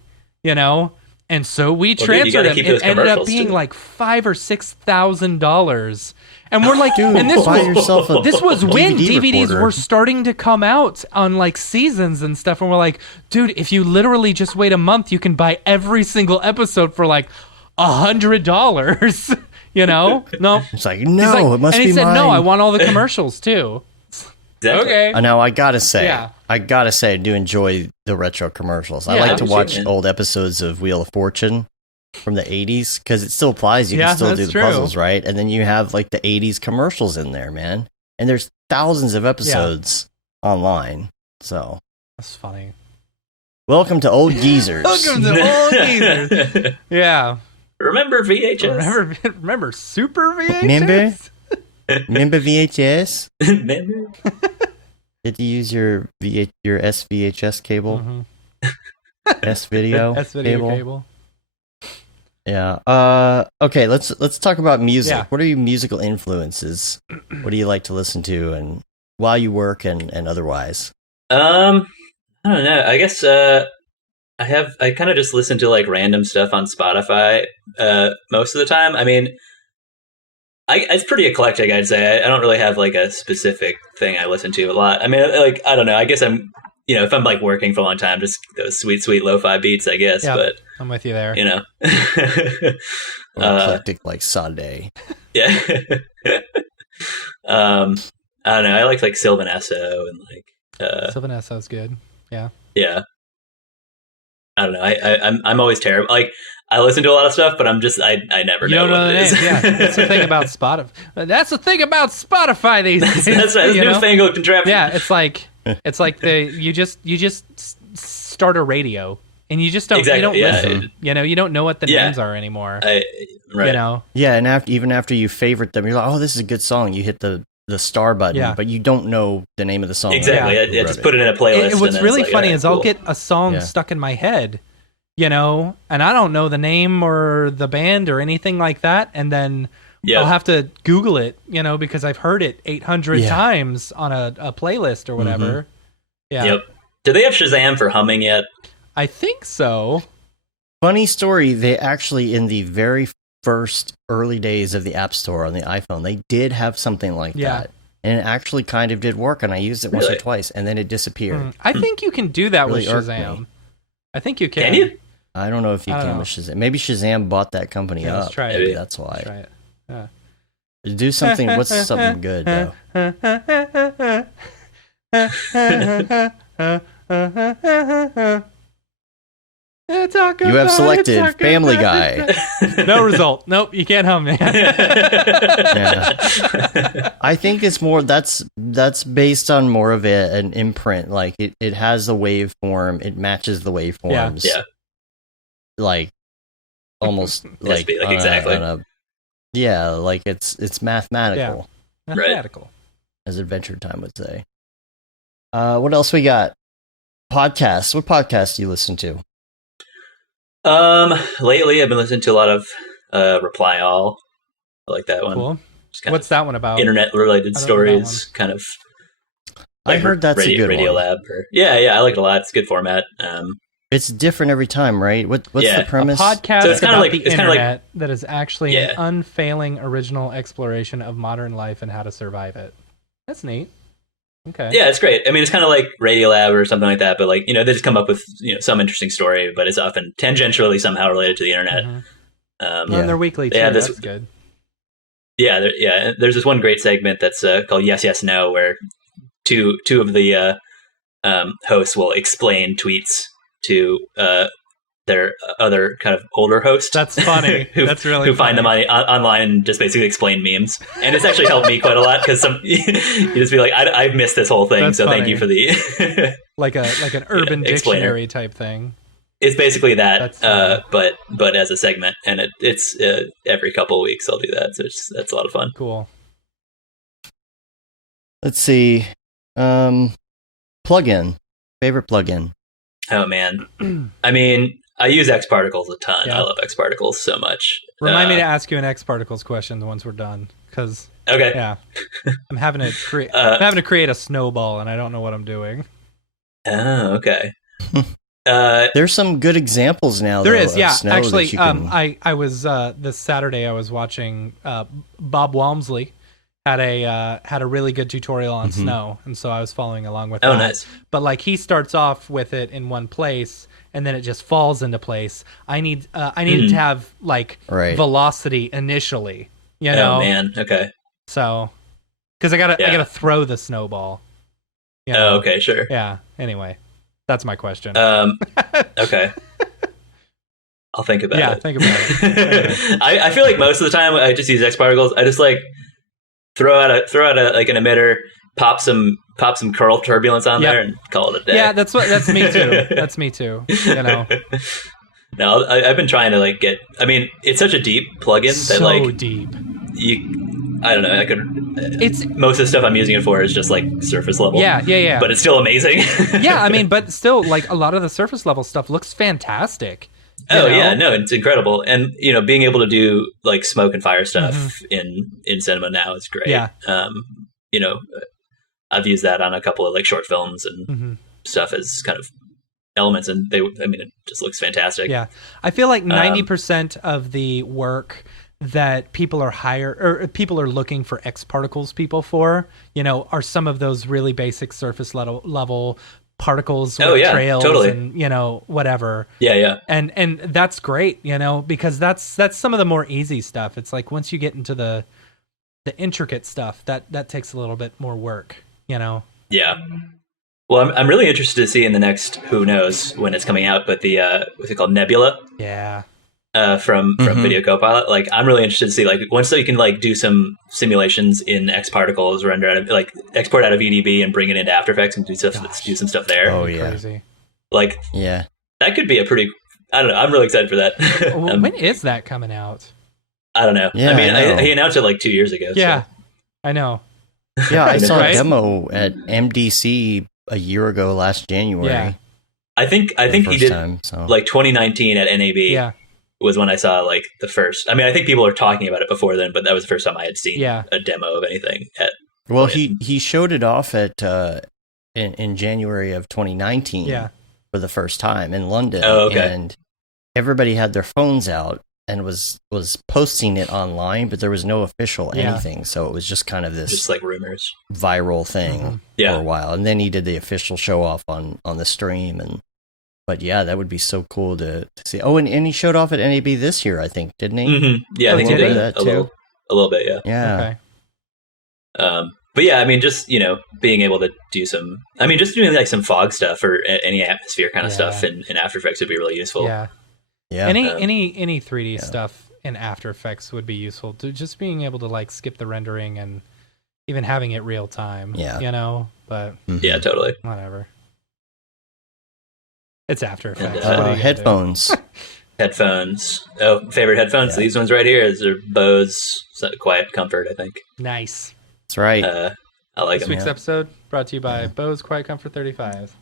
And so we transferred them. It ended up being like $5,000 or $6,000. And we're like, dude, and this was when DVDs recorder. were starting to come out on like seasons and stuff. And we're like, dude, if you literally just wait a month, you can buy every single episode for like $100. No, it's like, no, it must be And he said, mine. no, I want all the commercials too. Exactly. Okay. Now I gotta say, Yeah. I do enjoy the retro commercials. I Yeah, like to watch man. old episodes of Wheel of Fortune from the 80s because it still applies. You Yeah, can still do that's the true. puzzles, right? And then you have like the 80s commercials in there, man. And there's thousands of episodes online. So That's funny. welcome to Old Geezers. Welcome to Old Geezers. Yeah. Remember VHS? Remember Super VHS? Remember VHS? Remember? Did you use your SVHS cable? Mhm. S-video S-video cable. Yeah. Okay, let's talk about music. Yeah. What are your musical influences? What do you like to listen to and while you work and otherwise? I don't know. I guess I kind of just listen to like random stuff on Spotify most of the time. I mean, it's pretty eclectic, I'd say. I don't really have like a specific thing I listen to a lot. I mean, like, I don't know. I guess I'm, if I'm like working for a long time, just those sweet, sweet lo-fi beats, I guess. Yep, but I'm with you there. Or eclectic like Sade. Yeah. I don't know. I like Sylvan Esso and like Sylvan Esso's good. Yeah. yeah. I don't know. I'm always terrible. Like I listen to a lot of stuff, but I never You know don't know what the it is. names. Yeah, that's the thing about Spotify. That's the thing about Spotify these days. That's right. It's you know? newfangled contraption. Yeah, it's like you just start a radio and you just don't Exactly, you don't yeah. listen. You don't know what the Yeah. names are anymore. Right. You know. Yeah, and even after you favorite them, you're like, oh, this is a good song. You hit the star button, Yeah. but you don't know the name of the song. Exactly. Who I wrote just it. put it in a playlist. And what's and really it's like, funny all right, is I'll cool. get a song Yeah. stuck in my head, and I don't know the name or the band or anything like that, and then Yeah. I'll have to Google it, because I've heard it 800 Yeah. times on a playlist or whatever. Yeah, Yep. Do they have Shazam for humming yet? I think so. Funny story, they actually, in the very first early days of the App Store on the iPhone, they did have something like Yeah. that. And it actually kind of did work, and I used it once or Really? twice, and then it disappeared. I think you can do that Really with irked me. Shazam. I think you can. Can you? I don't know if you I don't can know. with Shazam. Maybe Shazam bought that company Yeah, let's up. try it. Maybe that's why. Try it. Yeah. Do something. What's something good though? You have selected Family Guy. No result. Nope, you can't hum, man. Yeah. I think it's more that's based on more of an imprint. Like it has the waveform. It matches the waveforms. Yeah. Like almost like, be like on exactly. yeah, like it's mathematical, Mathematical. as Adventure Time would say. What else we got? Podcasts. What podcasts do you listen to? Lately I've been listening to a lot of Reply All. I like that one. Cool. Just kind What's that one about? of internet related I don't know that stories, kind of. I heard that's a good Radio one. Lab. Yeah, I like it a lot. It's a good format. It's different every time, right? What's Yeah. the premise? Podcast So it's kinda about like- the it's kinda like- internet that is actually an Yeah. unfailing original exploration of modern life and how to survive it. That's neat. Okay. Yeah, it's great. I mean, it's kind of like Radio Lab or something like that, but like, they just come up with, some interesting story, but it's often tangentially somehow related to the internet. Mhm. Um, And they're weekly too. Yeah, this- That's good. Yeah, there's this one great segment that's called Yes, Yes, No, where two of the hosts will explain tweets to their other kind of older hosts. That's funny. who, That's really who find them funny. online and just basically explain memes. And it's actually helped me quite a lot because you just be like, I've missed this whole thing, That's so thank funny. you for the. like an urban explainer. dictionary type thing. It's basically that, That's but as a segment, and it's every couple of weeks I'll do that, so that's a lot of fun. Cool. Let's see. Plugin. Favorite plugin. Oh man. I mean, I use X Particles a ton. Yeah. I love X Particles so much. Remind me to ask you an X Particles question once we're done, because Okay. yeah, I'm having to create a snowball, and I don't know what I'm doing. Oh, okay. There's some good examples now. There though, is, of yeah. snow Actually, that you can... I was this Saturday. I was watching Bob Walmsley had a really good tutorial on snow, and so I was following along with that. Oh, nice. But like he starts off with it in one place, and then it just falls into place. I needed to have like velocity initially. You know? Oh man. Okay. So, because I gotta throw the snowball. You know? Oh, okay, sure. Yeah. Anyway, that's my question. Okay. I'll think about it. Yeah, think about it. I feel like most of the time I just use X Particles. I just like throw out a like an emitter, pop some curl turbulence on there, and call it a day. Yeah, that's me too. That's me too. You know. No, I've been trying to like get. I mean, it's such a deep plugin that So like deep. I don't know. I could. It's most of the stuff I'm using it for is just like surface level. Yeah. But it's still amazing. Yeah, I mean, but still, like a lot of the surface level stuff looks fantastic. Oh yeah, no, it's incredible, and being able to do like smoke and fire stuff in cinema now is great. Yeah. I've used that on a couple of like short films and stuff as kind of elements, and it just looks fantastic. Yeah, I feel like 90% of the work that people are looking for X Particles people for, are some of those really basic surface level particles with trails totally. And whatever. Yeah. And that's great, because that's some of the more easy stuff. It's like once you get into the intricate stuff, that takes a little bit more work, Yeah. Well, I'm really interested to see in the next, who knows when it's coming out, but the what's it called, Nebula? Yeah. From Video Copilot. Like, I'm really interested to see, like, once you can like do some simulations in X Particles, render out of like export out of EDB and bring it into After Effects and do some stuff there. Oh yeah. Crazy. Like, yeah, that could be a pretty. I don't know. I'm really excited for that. When is that coming out? I don't know. Yeah, I mean, he announced it like 2 years ago. Yeah, so. I know. Yeah, I saw a demo at MDC a year ago, last January. Yeah. I think he did like 2019 at NAB. Yeah. Was when I saw like the first. I mean, I think people were talking about it before then, but that was the first time I had seen a demo of anything. Well, he showed it off at in January of 2019 for the first time in London. Oh, okay. And everybody had their phones out and was posting it online, but there was no official anything. So it was just kind of this just like rumors viral thing for a while. And then he did the official show off on the stream. But yeah, that would be so cool to see. Oh, and he showed off at NAB this year, I think, didn't he? Mm-hmm. Yeah, I think he did that too. A little bit, yeah. Yeah. Okay. But yeah, I mean, just being able to do just doing like some fog stuff or any atmosphere kind of stuff in After Effects would be really useful. Yeah. Any 3D stuff in After Effects would be useful. To just being able to like skip the rendering and even having it real time. Yeah. But yeah, totally. Whatever. It's After Effects. Headphones. Headphones. Oh, favorite headphones? Yeah. These ones right here. These are Bose Quiet Comfort, I think. Nice. That's right. I like this them. This week's episode brought to you by Bose Quiet Comfort 35.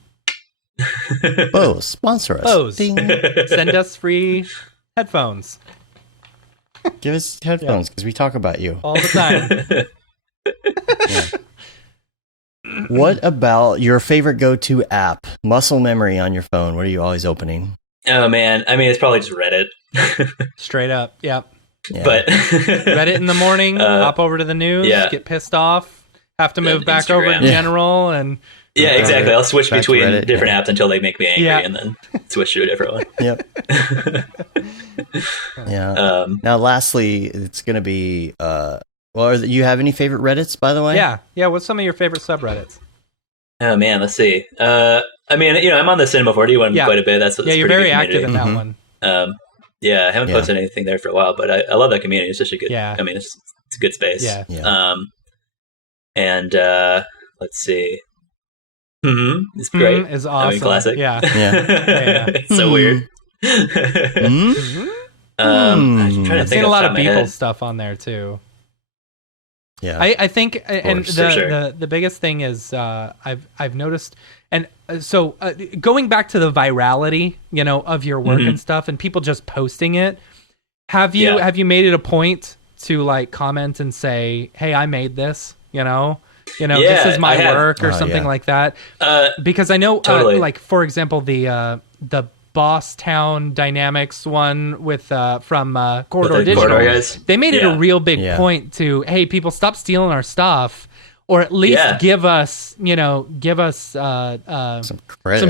Bose, sponsor us. Bose. Ding. Send us free headphones. Give us headphones because we talk about you all the time. What about your favorite go-to app? Muscle memory on your phone. What are you always opening? Oh man, I mean, it's probably just Reddit. Straight up, yep. Yeah. But Reddit in the morning, hop over to the news, get pissed off, have to move back over to general, and exactly. I'll switch between different apps until they make me angry, and then switch to a different one. Yep. Yeah. Now, lastly, it's going to be. Well, do you have any favorite Reddits, by the way? Yeah. What's some of your favorite subreddits? Oh man, let's see. I mean, I'm on the Cinema 4D one quite a bit. That's you're very active in that one. Yeah, I haven't posted anything there for a while, but I love that community. It's such a good. I mean, it's a good space. Yeah. And let's see. It's great. It's awesome. I mean, classic. Yeah. It's so weird. I'm trying to think. I've seen a lot of people stuff on there too. Yeah, I think, and sure. the biggest thing is I've noticed, and so going back to the virality, of your work and stuff, and people just posting it. Have you made it a point to like comment and say, "Hey, I made this," this is my work or something like that? Because I know, totally. like for example, the Boss Town Dynamics one with from Corridor Digital, they made it a real big point to, hey, people, stop stealing our stuff, or at least give us some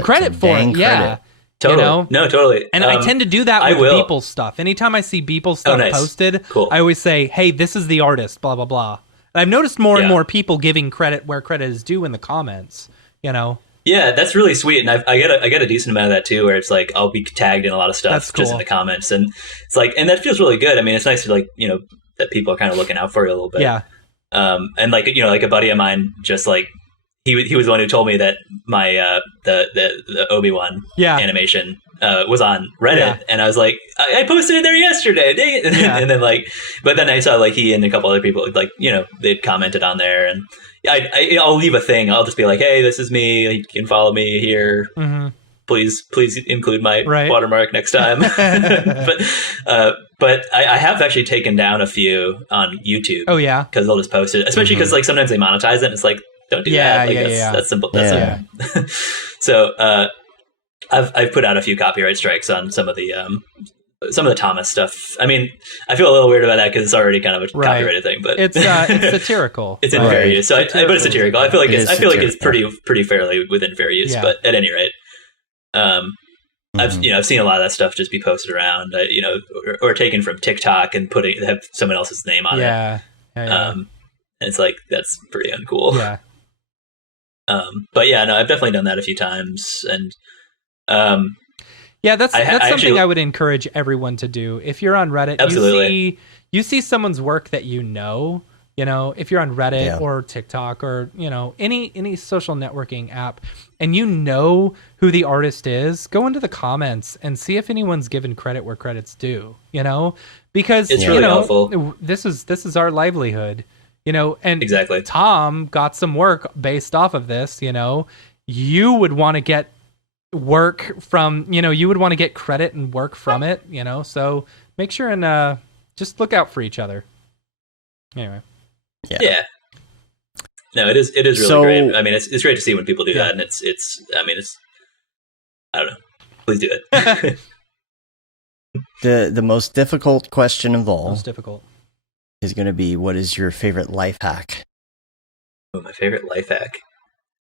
credit for it. Yeah. Totally. No, totally. And I tend to do that with Beeple stuff. Anytime I see Beeple stuff posted, I always say, hey, this is the artist, blah, blah, blah. And I've noticed more and more people giving credit where credit is due in the comments, Yeah, that's really sweet. And I get a decent amount of that too, where it's like, I'll be tagged in a lot of stuff just in the comments. And it's like, and that feels really good. I mean, it's nice to like, that people are kind of looking out for you a little bit. Yeah. And like, like a buddy of mine, just like, he was the one who told me that my the Obi-Wan animation was on Reddit, and I was like, I posted it there yesterday, dang it. And then like, but then I saw like he and a couple other people like they'd commented on there, and I'll leave a thing. I'll just be like, hey, this is me. You can follow me here. Mm-hmm. Please include my watermark next time. But I have actually taken down a few on YouTube. Oh yeah, because they'll just post it, especially because like sometimes they monetize it. And it's like, don't do that. Like, that's simple. That's simple. So I've put out a few copyright strikes on some of the Thomas stuff. I mean, I feel a little weird about that because it's already kind of a copyrighted thing, but it's satirical. It's in fair use. So but it's satirical. I feel like it's pretty fairly within fair use. Yeah. But at any rate, I've seen a lot of that stuff just be posted around, or taken from TikTok and have someone else's name on it. Yeah. And it's like, that's pretty uncool. Yeah. But yeah, no, I've definitely done that a few times, and that's something I would encourage everyone to do. If you're on Reddit, you see someone's work that if you're on Reddit or TikTok or any social networking app, and who the artist is, go into the comments and see if anyone's given credit where credit's due. Because it's really helpful. This is our livelihood. And exactly. Tom got some work based off of this, you would want to get work from, you would want to get credit and work from it, so make sure and just look out for each other. Anyway. Yeah. No, it is really great. I mean, it's great to see when people do that, and it's I don't know. Please do it. The most difficult question of all. Most difficult. Is going to be, what is your favorite life hack? Oh, my favorite life hack.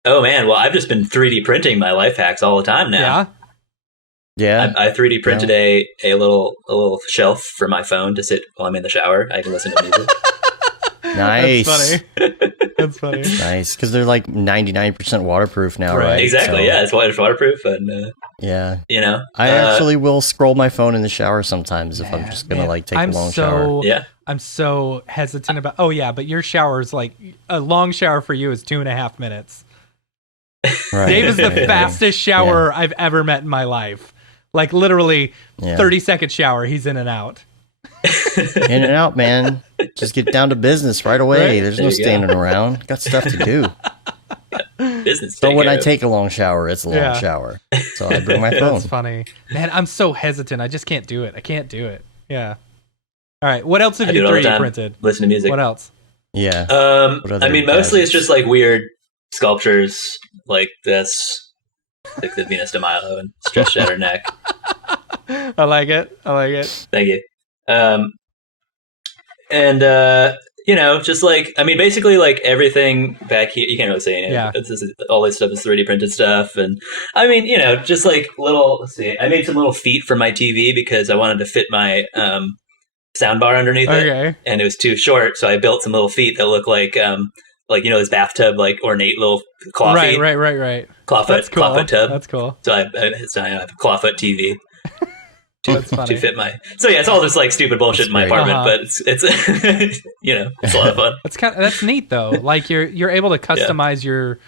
Oh man, well, I've just been 3D printing my life hacks all the time now. Yeah. I 3D printed a little shelf for my phone to sit while I'm in the shower. I can listen to music. Nice. That's funny. That's funny. Nice, because they're like 99% waterproof now, right? Exactly. So, yeah, it's waterproof, and I actually will scroll my phone in the shower sometimes if I'm just gonna take a long shower. Yeah. I'm so hesitant about. Oh yeah, but your shower is like a long shower for you is 2.5 minutes. Right. Dave is the fastest shower I've ever met in my life. Like literally 30-second shower, he's in and out. In and out, man. Just get down to business right away. Right? There's no standing around. Got stuff to do. Business. So when I take a long shower, it's a long shower. So I bring my phone. That's funny. Man, I'm so hesitant. I just can't do it. I can't do it. Yeah. All right. What else have you 3D printed? Listen to music. What else? Yeah. I mean, mostly it's just like weird sculptures like this, like the Venus de Milo and Stress Shattered Neck. I like it. Thank you. Just like, I mean, basically like everything back here, you can't really say anything. Yeah. All this stuff is 3D printed stuff. And I mean, just like let's see, I made some little feet for my TV because I wanted to fit my, soundbar underneath it, and it was too short, so I built some little feet that look like this bathtub, like ornate little claw feet. Right. Clawfoot tub. That's cool. So I have a clawfoot TV to fit my. So yeah, it's all just like stupid bullshit in my apartment, but it's it's a lot of fun. That's neat though. Like you're able to customize your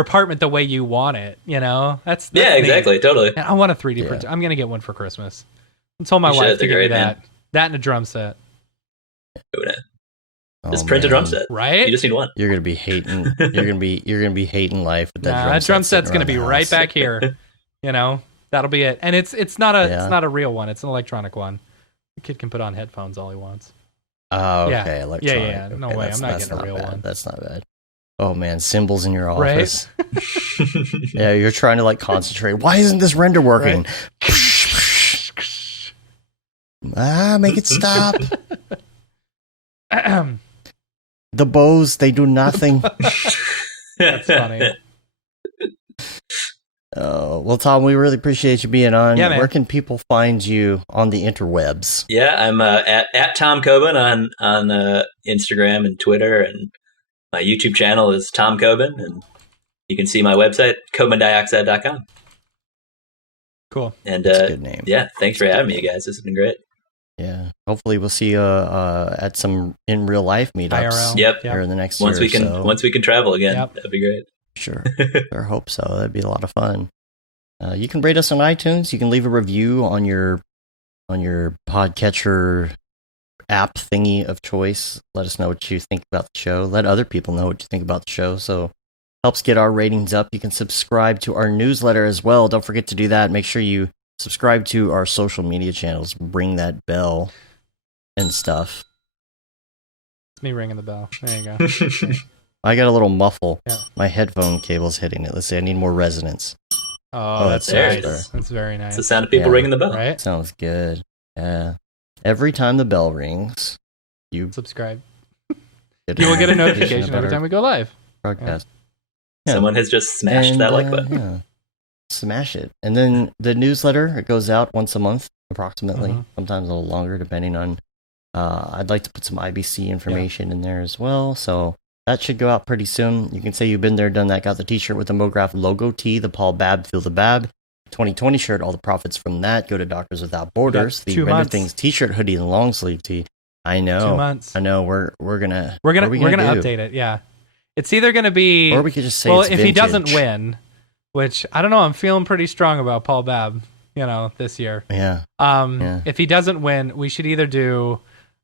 apartment the way you want it. That's yeah, exactly, neat. Totally. And I want a 3D printer. I'm gonna get one for Christmas. I told my wife to get me that. That and a drum set. Just print a drum set, right? You just need one. You're gonna be hating. You're gonna be hating life with that. That drum set's gonna be right back here. That'll be it. And it's not a real one. It's an electronic one. The kid can put on headphones all he wants. Oh, okay. Electronic. Yeah. No way. I'm not getting a real one. That's not bad. Oh man, symbols in your office. Right? Yeah, you're trying to like concentrate. Why isn't this render working? Right. Make it stop. The bows, they do nothing. That's funny. Oh, well, Tom, we really appreciate you being on. Yeah, man. Where can people find you on the interwebs? Yeah, I'm at Tom Coben on Instagram and Twitter, and my YouTube channel is Tom Coben, and you can see my website, cobendioxide.com. Cool. And that's a good name. Yeah, thanks for having me, you guys. This has been great. Yeah, hopefully we'll see you at some in real life meetups. IRL. Yep. Here in the next once year we can or so. Once we can travel again, Yep. that'd be great. Sure. I hope so. That'd be a lot of fun. You can rate us on iTunes. You can leave a review on your podcatcher app thingy of choice. Let us know what you think about the show. Let other people know what you think about the show. So helps get our ratings up. You can subscribe to our newsletter as well. Don't forget to do that. Make sure you subscribe to our social media channels. Ring that bell and stuff. It's me ringing the bell. There you go. Okay. I got a little muffle. Yeah. My headphone cable's hitting it. Let's see. I need more resonance. Oh, that's nice. nice. That's very nice. It's the sound of people ringing the bell. Right? Sounds good. Yeah. Every time the bell rings, you subscribe. You will get a notification about every time we go live. Broadcast. Yeah. Someone has just smashed that like button. Yeah. Smash it. And then the newsletter, it goes out once a month, approximately. Mm-hmm. Sometimes a little longer, depending on. I'd like to put some IBC information in there as well. So that should go out pretty soon. You can say you've been there, done that, got the t-shirt with the Mograph logo tee, the Paul Babb, Feel the Bab 2020 shirt. All the profits from that go to Doctors Without Borders. The Render Things t-shirt, hoodie, and long sleeve tee. I know. 2 months. I know. We're gonna update it. Yeah. It's either gonna be, or we could just say, well, it's if vintage. he doesn't win, which I don't know, I'm feeling pretty strong about Paul Babb, this year. Yeah. If he doesn't win, we should either do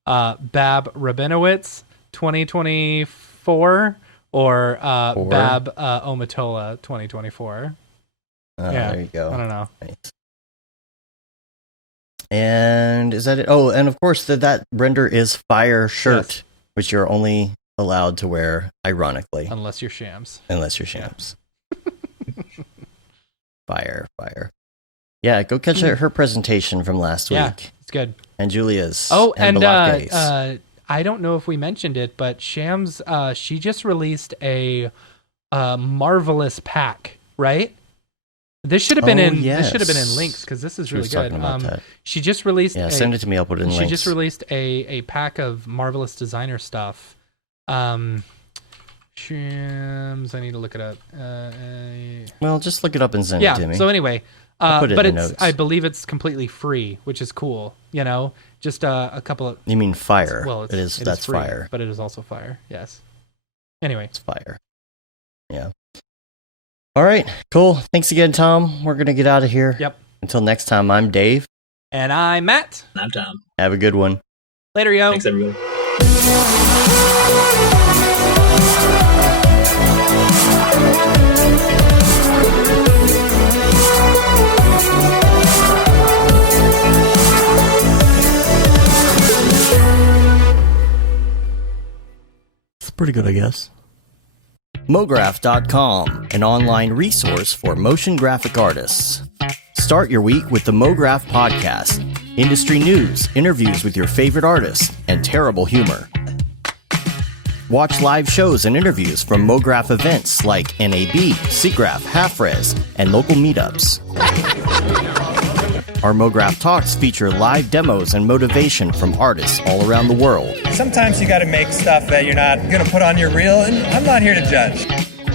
Bab Rabinowitz 2024 or Bab Omatola 2024. There you go. I don't know. Nice. And is that it? Oh, and of course that render is fire shirt, which you're only allowed to wear, ironically, unless you're Shams. Fire. Yeah, go catch her presentation from last week. Yeah, it's good. And Julia's. Oh, and I don't know if we mentioned it, but Shams, she just released a Marvelous pack, right? This should have been in links because this is really good. She just released. Yeah, send it to me. I'll put it in links. She just released a pack of Marvelous designer stuff. Shams, I need to look it up. Well, just look it up and send it to me. So anyway, put it but in the notes. I believe it's completely free, which is cool. Just a couple of. You mean fire? Well, that's free, fire, but it is also fire. Yes. Anyway, it's fire. Yeah. All right, cool. Thanks again, Tom. We're gonna get out of here. Yep. Until next time, I'm Dave. And I'm Matt. And I'm Tom. Have a good one. Later, yo. Thanks, everybody. It's pretty good, I guess. Mograph.com, an online resource for motion graphic artists. Start your week with the Mograph podcast. Industry news, interviews with your favorite artists, and terrible humor. Watch live shows and interviews from Mograph events like NAB, SIGGRAPH, Half-Res, and local meetups. Our Mograph Talks feature live demos and motivation from artists all around the world. Sometimes you gotta make stuff that you're not gonna put on your reel, and I'm not here to judge.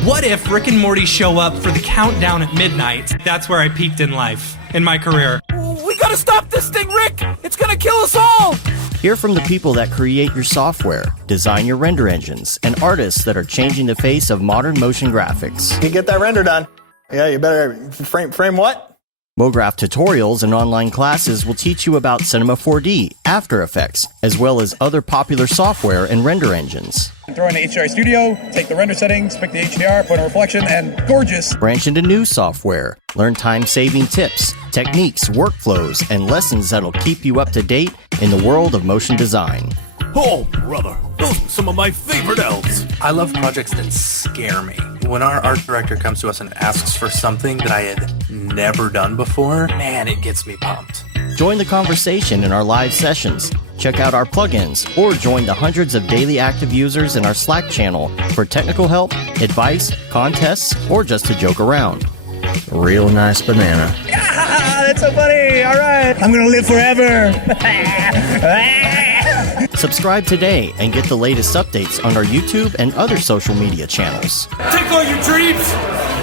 What if Rick and Morty show up for the countdown at midnight? That's where I peaked in life, in my career. We gotta stop this thing, Rick! It's gonna kill us all! Hear from the people that create your software, design your render engines, and artists that are changing the face of modern motion graphics. You get that render done. Yeah, you better frame what? Mograph tutorials and online classes will teach you about Cinema 4D, After Effects, as well as other popular software and render engines. Throw in the HDR Studio, take the render settings, pick the HDR, put in a reflection, and gorgeous. Branch into new software. Learn time-saving tips, techniques, workflows, and lessons that'll keep you up to date in the world of motion design. Oh, brother, those are some of my favorite elves. I love projects that scare me. When our art director comes to us and asks for something that I had never done before, man, it gets me pumped. Join the conversation in our live sessions. Check out our plugins, or join the hundreds of daily active users in our Slack channel for technical help, advice, contests, or just to joke around. Real nice banana. Ah, that's so funny. All right. I'm going to live forever. Subscribe today and get the latest updates on our YouTube and other social media channels. Take all your dreams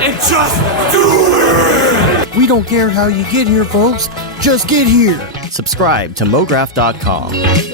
and just do it! We don't care how you get here, folks. Just get here. Subscribe to Mograph.com.